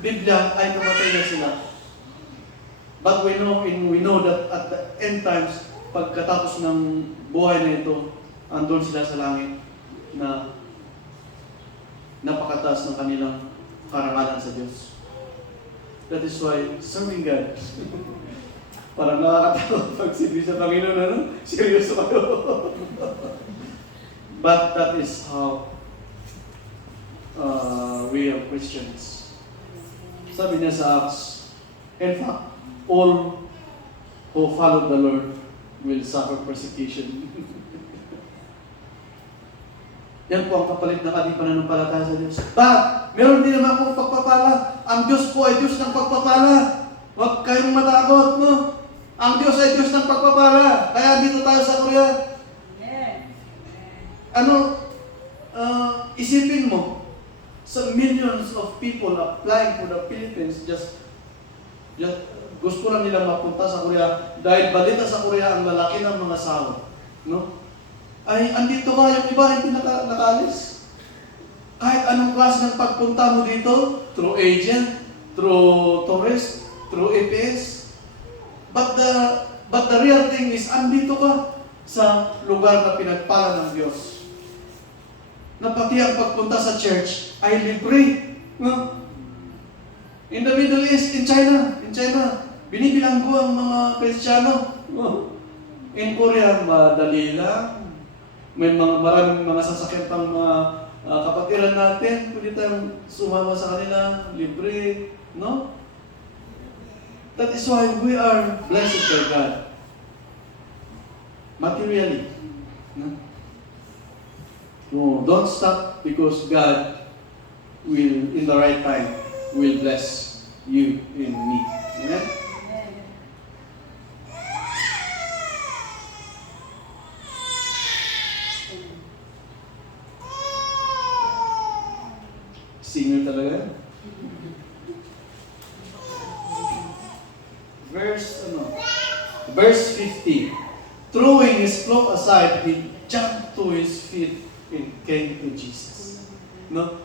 Biblia ay namatay na sila. But we know that at the end times, pagkatapos ng buhay na ito, andun sila sa langit na napakataas ng kanilang karangalan sa Diyos. That is why serving God, parang nakakatakot pag sinabi sa Panginoon, ano? Seryoso kayo. But that is how we are Christians. Sabi niya sa Acts, in fact, all who follow the Lord will suffer persecution. Yan po ang kapalit ng ating pananampalataya sa Diyos. But, meron din naman akong pagpapala. Ang Diyos po ay Diyos ng pagpapala. Huwag kayong matakot, no? Ang Diyos ay Diyos ng pagpapala. Kaya dito tayo sa Korea. Isipin mo, sa millions of people applying for the Philippines, just gusto lang nilang mapunta sa Korea dahil balita sa Korea ang lalaki ng mga sahod. No? Ay, andito ka, yung iba hindi nakaalis. Kahit anong klase ng pagpunta mo dito, through agent, through tourist, through APS. But the real thing is, andito ka sa lugar na pinagpala ng Diyos. Na pati ang pagpunta sa church ay libre. No? In the Middle East, in China, binibilanggo ang mga Kristiyano. No? In Korea, madali lang. May maraming mga sasakyan pang mga kapatiran natin. Pwede tayong sumama sa kanila, libre. No? That is why we are blessed by God. Materially. No? No, don't stop because God will, in the right time, will bless you and me. Amen? Singer talaga. Verse 50. Throwing his cloak aside, he jumped to his feet and came to Jesus. No?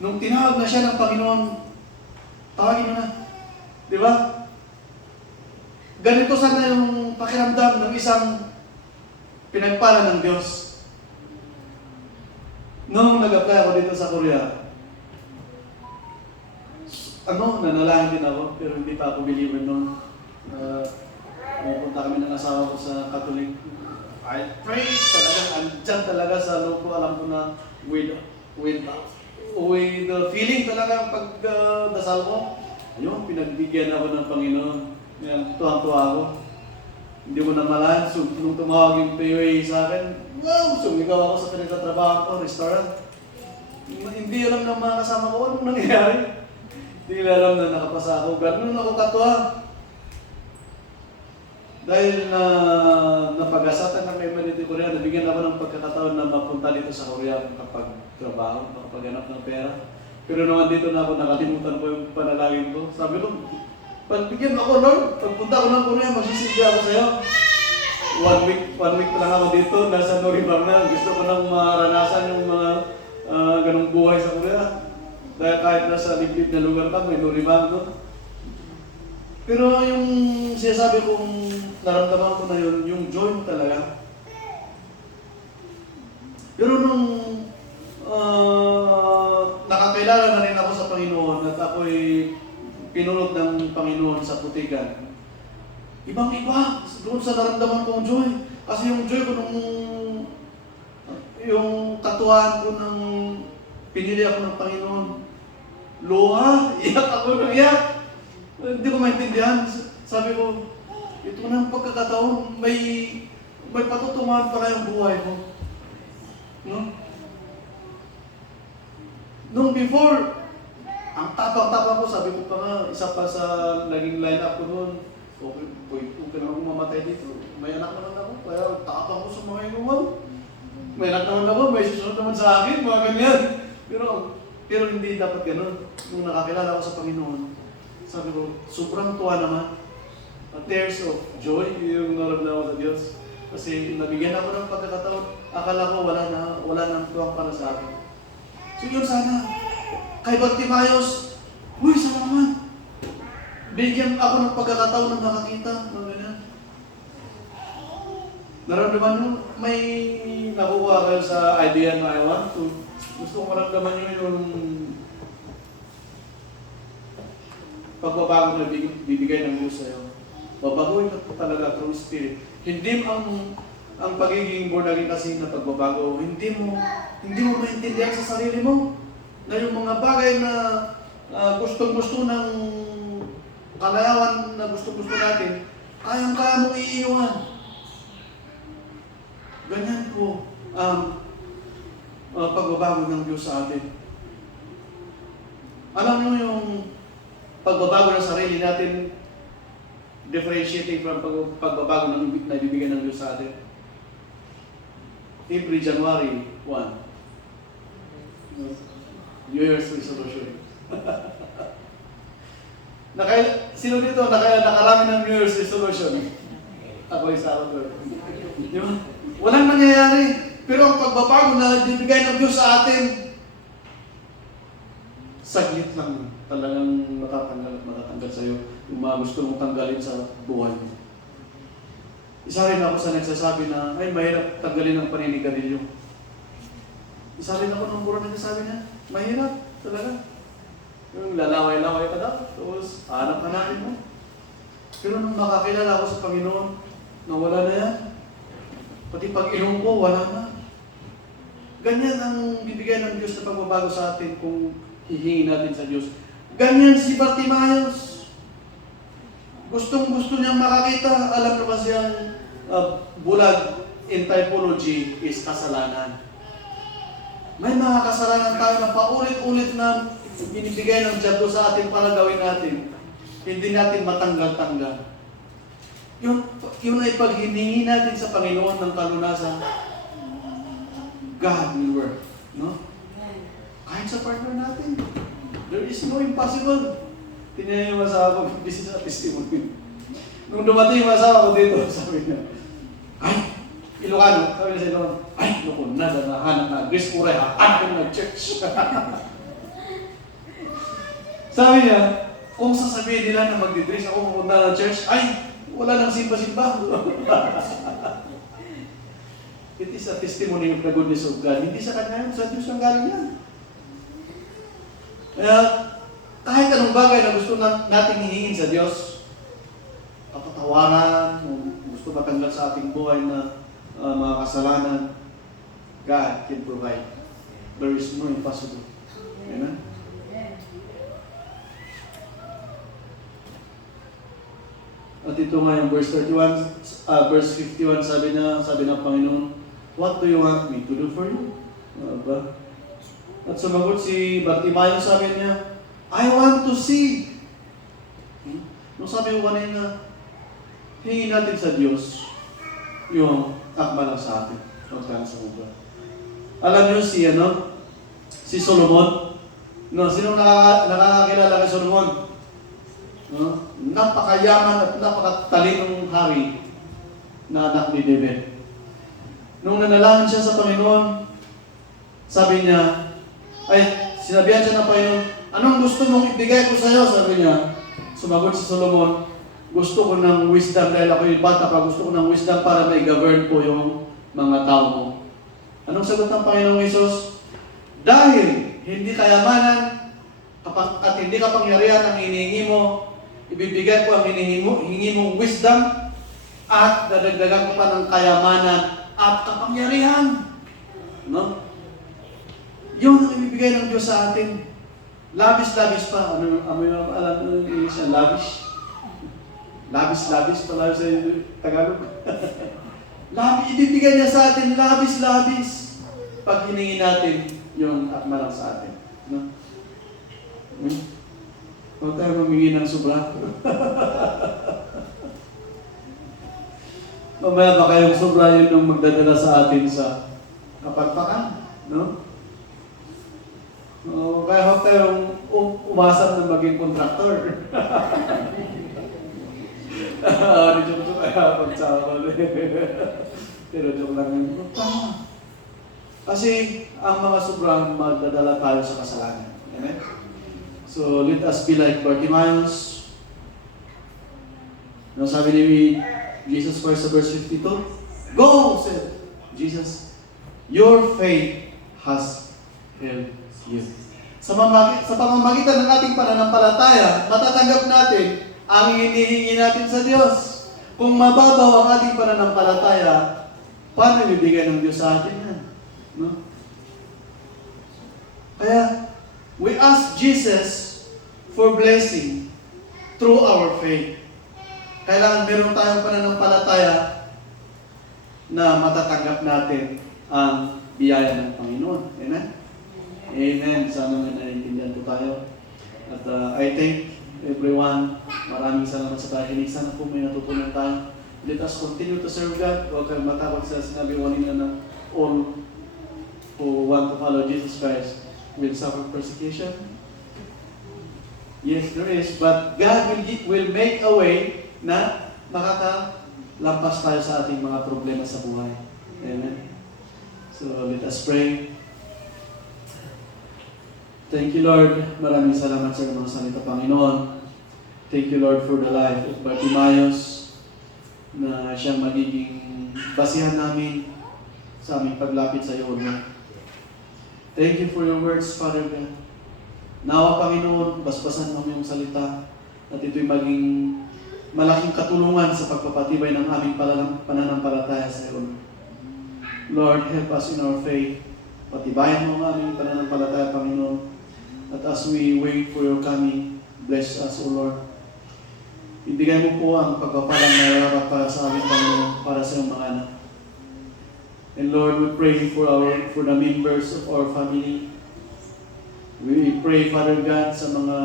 Nung tinawag na siya ng Panginoon, tawagin mo na. Di ba? Ganito sana yung pakiramdam ng isang pinagpala ng Diyos. Nung nag-apply ako dito sa Korea, nanalangin din ako, pero hindi pa ako believer noon. Pupunta kami ng asawa ko sa Catholic. I pray talaga, andyan talaga sa loob ko, alam ko na with the feeling talaga pag dasal mo, ayun, pinagbigyan ako ng Panginoon. Yan, tuwang-tuwa ako. Hindi mo na malahan, so, nung tumawag yung POA sa akin, wow, sumigaw ako sa pinagtatrabaho ko, restaurant. Hindi alam ng mga kasama ko anong nangyayari. Hindi nila alam na nakapasa ako. Ganun ako katuwa. Dahil na napag-asatan ng Humanity Korea, nabigyan ako ng pagkakataon na mapunta dito sa Korea kapag trabaho, makapaghanap ng pera. Pero naman dito na ako, nakalimutan ko yung panalangin ko. Sabi ko, pagbigyan ako, Lord, pagpunta ko ng Korea, magsisilbi ako sa'yo. One week pa lang ako dito, nasa Noribang na. Gusto ko nang maranasan yung mga ganong buhay sa Korea. Dahil kahit nasa liblib na lugar ka, may Noribang doon. Pero yung sinasabi kong naramdaman ko na yun, yung joy talaga. Pero nung nakakilala na rin ako sa Panginoon at ako'y pinulot ng Panginoon sa putikan, ibang-iba doon sa naramdaman kong joy. Kasi yung joy ko nung yung katuwaan ko ng pinili ako ng Panginoon, luha, iyak ako ng iyak. Hindi ko maintindihan. Sabi ko, ito na ang pagkakataon, may patutunguhan pa kayong buhay ko. No? Nung before, ang tapang-tapang ko, sabi ko pa nga, isa pa sa naging line-up ko noon, okay na akong mamatay dito. May anak naman ako, kaya tapang ko sa mga inuman. May anak naman ako, may susunod naman sa akin, mga ganyan. Pero hindi dapat ganun. Nung nakakilala ko sa Panginoon, sabi ko, sobrang tuwa naman. Tears of joy, yung naramdaman ko sa Diyos. Kasi nabigyan ako ng pagkakataon, akala ko wala nang tuwang para sa akin. So yun sana, kay Bartimayos, uy, salamat. Bigyan ako ng pagkakataon ng makakita, mga ganyan. Naramdaman nyo, may nakukuha kayo sa idea na I want to. Gusto ko maramdaman nyo yung pagbabago na bibigay ng Diyos sa'yo. Babaguhin ka talaga through Spirit. Hindi ang pagiging born again kasi na pagbabago, hindi mo maintindihan sa sarili mo na yung mga bagay na gustong-gusto ng kalayawan na gustong-gusto natin, kayang-kaya mong iiwan. Ganyan po ang pagbabago ng Diyos sa atin. Alam mo yung pagbabago ng sarili natin, differentiating from pagbabago ng naibibigay ng Diyos sa atin. Every January 1, New Year's resolution. Sino dito nakarami ng New Year's resolution? Ako isa ako. Walang nangyayari. Pero ang pagbabago na ibibigay ng Diyos sa atin, saglit lang talagang matatanggal sa iyo yung mga gusto mong tanggalin sa buhay mo. Isa rin ako sa nagsasabi na, ay, mahirap tanggalin ang paninigarilyo. Isa rin ako nung puro nagsasabi na, mahirap talaga. Yung lalaway-laway ka daw, tapos hanap-hanapin mo. Pero nung makakilala ako sa Panginoon, nawala na yan. Pati pag-inom ko, wala na. Ganyan ang bibigay ng Diyos na pagbabago sa atin kung hihingin natin sa Diyos. Ganyan si Bartimayos. Gustong-gusto niyang makakita. Alam na ba siyang bulag in typology is kasalanan. May mga kasalanan tayo na paulit-ulit na binibigay ng Diablo sa atin para gawin natin. Hindi natin matanggal-tanggal. Yun ay paghiningi natin sa Panginoon ng kalunasan. God will work. No? Kahit sa partner natin. There is no impossible. Tinaya yung asawa ko, this is a testimony. Nung dumating yung asawa ko dito, sabi niya, ay, Ilocano, sabi niya sa Ilocano, ay, lukon na, nahanap na, Grace Uray, hahanap na church. Sabi niya, kung sasabihin nila na magdidress ako pupunta ng church, ay, wala nang simba-simba. It is a testimony of the goodness of God. Hindi sa kanya yun, sa Diyos ang galing yan. Kaya, kahit anong bagay na gusto nating hihingin sa Diyos, kapatawaran, kung gusto matanggal sa ating buhay na mga kasalanan, God can provide. There is no impossible. Amen? At ito nga yung verse 51, sabi ng Panginoon, what do you want me to do for you? Ba? At sumagot si Bartimayo, sabi niya, I want to see. Nung sabi ko kanina, hingin natin sa Diyos yung akma lang sa atin. Pagkaan sa mubra. Alam niyo si Solomon? No, sino nakakakilala kay Solomon? No? Napakayaman at napakatalinong hari na anak ni David. Nung nanalangin siya sa Panginoon, sabi niya, sinabihan siya ng Panginoon, anong gusto mong ibigay ko sa iyo? Sabi niya, sumagot si Solomon, gusto ko ng wisdom dahil ako yung bata pa, gusto ko ng wisdom para may govern po yung mga tao mo. Anong sagot ng Panginoong Hesus? Dahil hindi kayamanan at hindi kapangyarihan ang hinihingi mo, ibibigay ko ang hinihingi mong wisdom at dadagdagan ko pa ng kayamanan at kapangyarihan. No? Yun ang ibibigay ng Diyos sa atin. Labis-labis pa. Alam mo yung English na lavish? Labis-labis pala sa Tagalog. Ibibigay niya sa atin labis-labis pag hiningi natin yung akma lang sa atin. No? Huwag tayo mamingi ng sobra. Mamaya ba kayong sobra yun yung magdadala sa atin sa kapagpakan? No? Kaya huwag tayong umasa na maging kontraktor. Joke kaya pagsawa. Pero joke lang yun. Tama. Kasi ang mga sobrang magdadala tayo sa kasalanan. Amen? So let us be like Bartimaeus. No, sabi ni Jesus Christ sa verse 52, go, said Jesus, your faith has helped you. Sa pamamagitan ng ating pananampalataya, matatanggap natin ang hinihingi natin sa Diyos. Kung mababaw ang ating pananampalataya, paano ibigay ng Diyos sa atin yan? No? Kaya, we ask Jesus for blessing through our faith. Kailangan meron tayong pananampalataya na matatanggap natin ang biyaya ng Panginoon. Amen? Amen. Sana nga naiintindihan po tayo. At I thank everyone. Maraming salamat sa pakikinig. Sana po may natutunan tayo. Let us continue to serve God. Huwag kayong matakot sa sinabi kanina na all who want to follow Jesus Christ will suffer persecution. Yes, there is. But God will make a way na makakalampas tayo sa ating mga problema sa buhay. Amen. So, let us pray. Thank you, Lord. Maraming salamat sa mga salita, Panginoon. Thank you, Lord, for the life of Bartimaeus na siyang magiging basihan namin sa aming paglapit sa iyo, Lord. Thank you for your words, Father God. Nawa, Panginoon, basbasan mo yung salita at ito'y maging malaking katulungan sa pagpapatibay ng aming pananampalataya sa iyo. Lord, help us in our faith. Patibayan mo ang aming pananampalataya, Panginoon. At as we wait for your coming, bless us, O Lord. Ibigay mo po ang pagpapalang nararapat para sa aming Panginoon, para sa iyong mga anak. And Lord, we pray for the members of our family. We pray, Father God, sa mga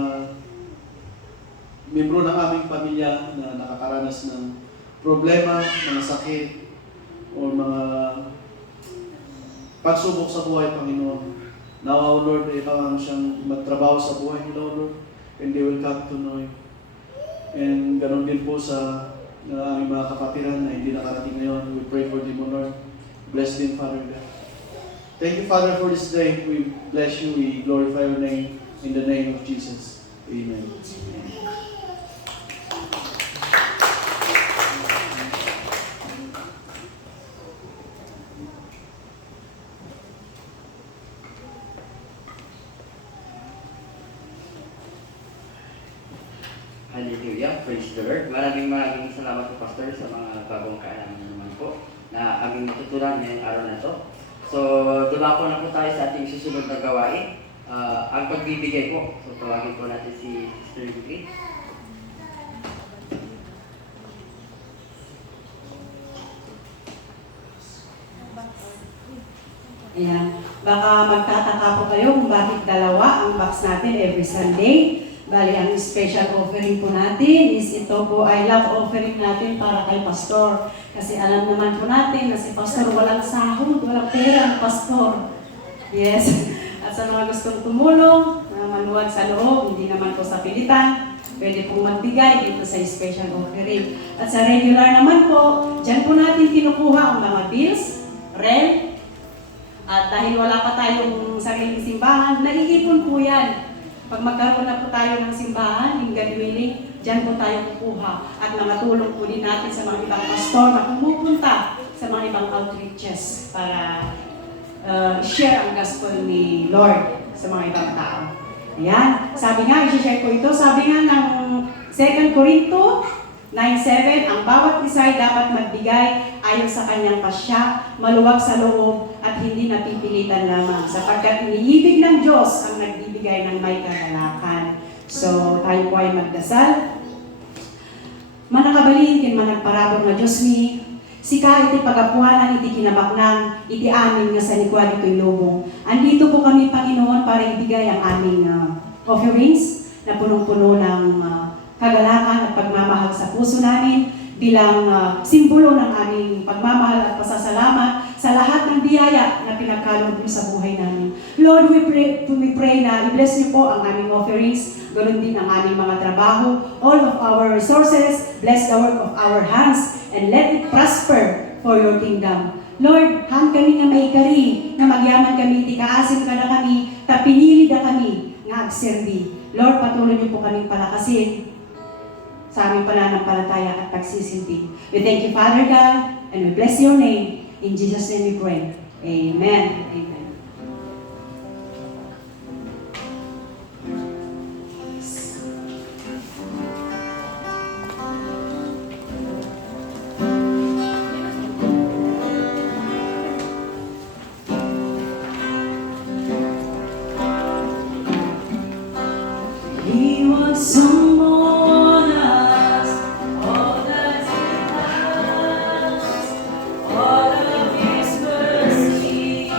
membro ng aming pamilya na nakakaranas ng problema, mga sakit, o mga pagsubok sa buhay, Panginoon. Now, O Lord, ikaw ang siyang magtrabaho sa buhay nila, O Lord, and they will come to know you. And ganoon din po sa aming mga kapatiran na hindi nakarating ngayon. We pray for them, O Lord. Bless them, Father God. Thank you, Father, for this day. We bless you. We glorify your name. In the name of Jesus. Amen. Praise the Lord. Maraming salamat po, Pastor, sa mga bagong kaalaman naman po na aming matutunan ngayong araw na to. So, dumako na po tayo sa ating susunod na gawain, ang pagbibigay po. So, tawagin po natin si Sister Vicky. Ayan. Baka magtataka po kayo kung bakit dalawa ang box natin every Sunday. Bali, ang special offering po natin is ito po ay love offering natin para kay Pastor. Kasi alam naman po natin na si Pastor walang sahod, walang pera ang Pastor. Yes. At sa mga gustong tumulong, na manuwag sa loob, hindi naman po sa pilitan, pwede pong magbigay dito sa special offering. At sa regular naman po, dyan po natin kinukuha ang mga bills, rent, at dahil wala pa tayong sariling simbahan, naiipon po yan. Pag magkaroon na po tayo ng simbahan, yung God willing, dyan po tayo kukuha. At mga tulong po din natin sa mga ibang pastor na pumupunta sa mga ibang outreaches para share ang gospel ni Lord sa mga ibang tao. Ayan. Sabi nga, i-share ko ito, sabi nga ng 2 Corinto 9:7, ang bawat isa ay dapat magbigay ayon sa kanyang pasya, maluwag sa loob, at hindi napipilitan lamang, sapagkat iniibig ng Diyos ang nagbibigay ng may kagalakan. So, tayo po ay magdasal. Manakabalin, kin managparabong na Diyos mi, sika iti pagapuanan, iti kinabaknang, iti amin nga sa likwad ito'y lubong. Andito po kami, Panginoon, para ibigay ang aming offerings na punong-puno ng kagalakan at pagmamahal sa puso namin bilang simbolo ng aming pagmamahal at pasasalamat sa lahat ng biyaya na pinagkaloob niyo sa buhay namin. Lord, we pray na i-bless niyo po ang aming offerings, ganoon din ang aming mga trabaho, all of our resources, bless the work of our hands, and let it prosper for your kingdom. Lord, han kami nga maikari, na magyaman kami, iti kaasin ka na kami, tapinili na kami, nga agserbi. Lord, patuloy niyo po kaming palakasin sa aming pananampalataya at pagsisilbi. We thank you, Father God, and we bless your name. In Jesus' name we pray. Amen. Amen. He was someone else, all that he has, all of his mercy.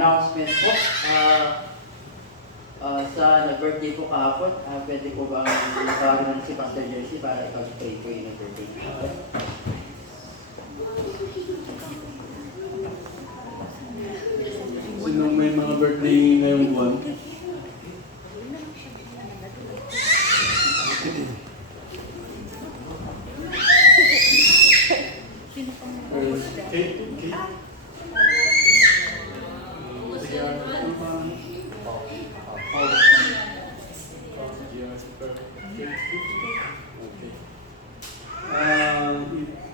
announcement po. Sa nag-birthday po kahapon, pwede po bang natawagan si Pastor Jersey para ipag-pray po yung birthday niya? Sinong may mga birthday ngayong buwan? Kate?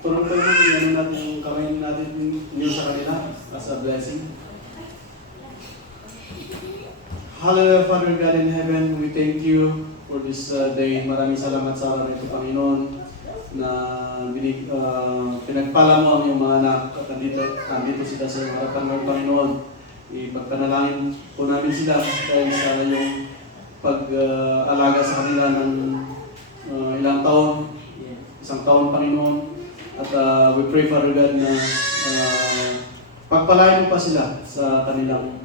Tulong tayo mo, ano natin yung kamay natin yun sa kanila as a blessing. Hallelujah, Father God in heaven, we thank you for this day. Maraming salamat sa araw nito, Panginoon, na pinagpala mo ang iyong mga anak at nandito sila sa iyong harapan ng Panginoon. Ipagpanalangin po namin sila dahil sa iyong pag-alaga sa kanila ng ilang taon, isang taon, Panginoon. At we pray, Father God, na pagpalain mo pa sila sa kanilang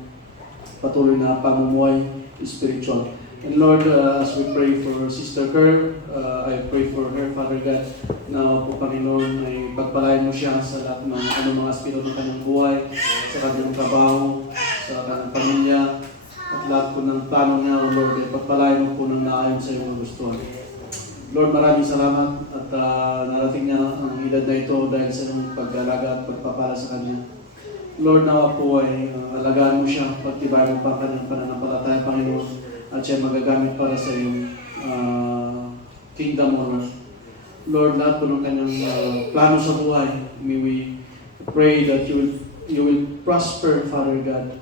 patuloy na pamumuhay spiritual. And Lord, as we pray for Sister Kerr, I pray for her, Father God, na po, Panginoon, ay pagpalain mo siya sa lahat ng anumang aspiro ng kanyang buhay, sa kanyang trabaho, sa kanyang pamilya, at lahat po ng plano niya, O Lord, ay pagpalain mo po ng naayon sa iyong gustuhan. Lord, maraming salamat at narating niya ang edad na ito dahil sa iyong pag-alaga at pagpapala sa kanya. Lord, nawa po ay alagaan mo siya, pagtibayan mo pa ang kanyang pananampalataya, Panginoon, at siya magagamit para sa iyong kingdom, O Lord. Lord, lahat po ng kanyang plano sa buhay, may we pray that you will prosper, Father God.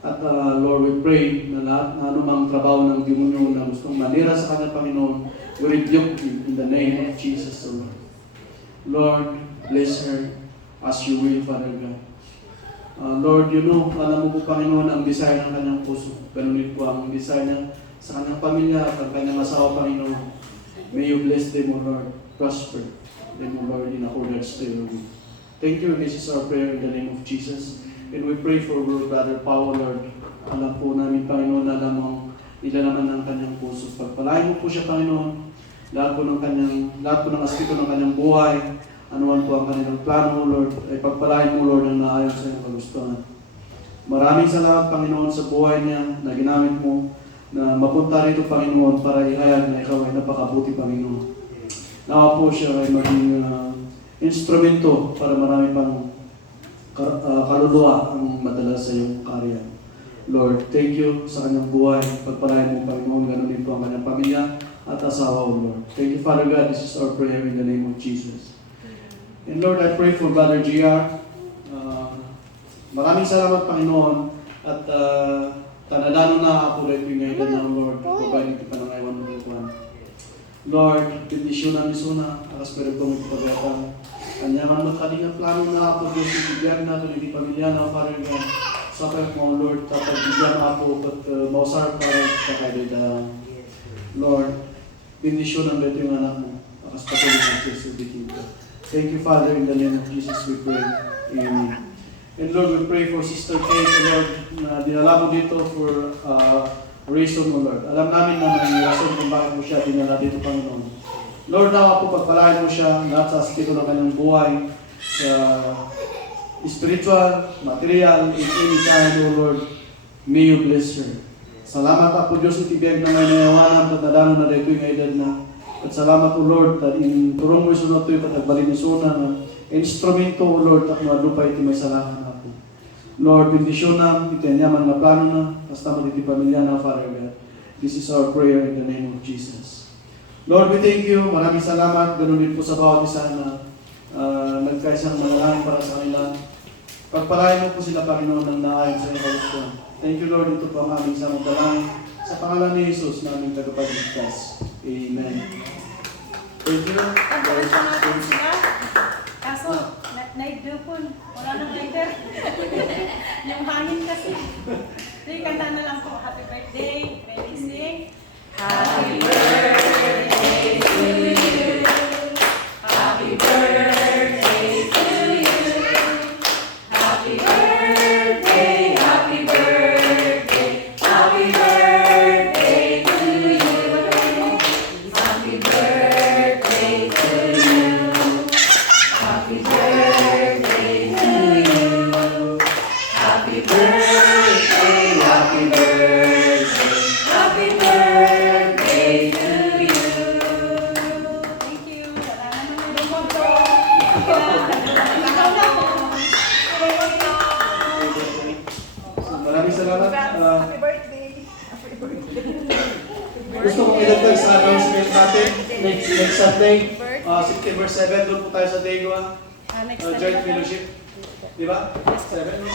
At Lord, we pray na lahat na anumang trabaho ng demonyo na gustong manira sa kanya, Panginoon, we rebuke you in the name of Jesus, O Lord. Lord, bless her as you will, Father God. Lord, you know, alam mo po, Panginoon, ang desire ng kanyang puso. Ganun din po ang desire niya sa kanyang pamilya at ang kanyang asawa, Panginoon. May you bless them, O Lord. Prosper them, O Lord, in accordance to your will. Thank you. This is our prayer in the name of Jesus. And we pray for our brother Paul, Lord. Alam po namin, Panginoon, alam mo nilalaman ng kanyang puso. Pagpalain mo po siya, Panginoon. Lahat po ng aspito ng kanyang buhay. Anuman po ang kanilang plano, Lord, ay pagpalain mo, Lord, ang naayon sa iyong kagustuhan. Maraming salamat, Panginoon, sa buhay niya na ginamit mo na mapunta rito, Panginoon, para ihayag na ikaw ay napakabuti, Panginoon. Nawa po siya ay maging instrumento para marami pang kaluluwa ang madala sa iyong karya. Lord, thank you sa kanyang buhay. Pagpalain mo, Panginoon, ganun din po ang kanyang pamilya at asawa, O Lord. Thank you, Father God. This is our prayer in the name of Jesus. And Lord, I pray for Brother GR. Maraming salamat, Panginoon. At tanadano na ako rin yung ngayon ng Lord. Pagkain ito pa ng ewan ng Tuhan. Lord, bendisyonan ni Suna. Akas pero kong ipagkakang. Kanyaman mo kalinga plano na ako doon sa bigyan na ito hindi pamilya na Father God. Sakay mo, Lord, kapag bigyan ako at mausar para kakaiday na Lord, bendisyonan ito yung anak mo. Akas patuloy ng Jesus bikin ko. Thank you, Father, in the name of Jesus we pray. Amen. And Lord, we pray for Sister Kate, Lord, na dinala mo dito for reason, O Lord. Alam namin na may rason kung bakit mo siya dinala dito, Panginoon. Lord, nawa po pagpalain mo siya lahat sa aspito ng kanyang buhay, sa spiritual, material, in any kind, O Lord. May you bless her. Salamat po Diyos itibiyag na may nayawanan at nadano na dito yung edad na. At salamat o Lord, at in turong mo isunod ito yung patagbalin ni Suna na instrumento o Lord, at malupay iti may salahan ako. Lord, bendisyon na, itanyaman na plano na, basta mo iti pamilya na, Father God. This is our prayer in the name of Jesus. Lord, we thank you, maraming salamat, ganun din po sa bawat isa na nagkaisang manalangin para sa kanila. Pagpalain mo po sila, Panginoon, ng naayon sa iyong. Thank you, Lord, ito po ang aming samang dalangin. Sa pangalan ni Jesus, naming tagapagligtas. Amen. Thank you. Naman sila. Kaso, naidupon. Wala nang lighter. Yung hangin kasi. Sige, kanta na lang po. Happy birthday. Ready, sing. Happy birthday to you. Happy birthday to you. Happy birthday, happy birthday. gusto kong ilagdag sa announcement natin. Next Sunday, September 7, doon po tayo sa Daigua. Next Joint Fellowship. Di ba? 7, no?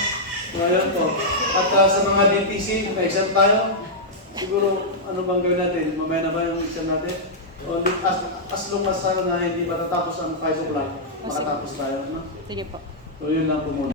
So, ayun po. At sa mga DTC, may exam tayo. Siguro, ano bang gawin natin? Mamaya na ba yung exam natin? Only as long as na hindi matatapos ang 5 o'clock, makatapos tayo. No? Sige po. So, yun lang po muna.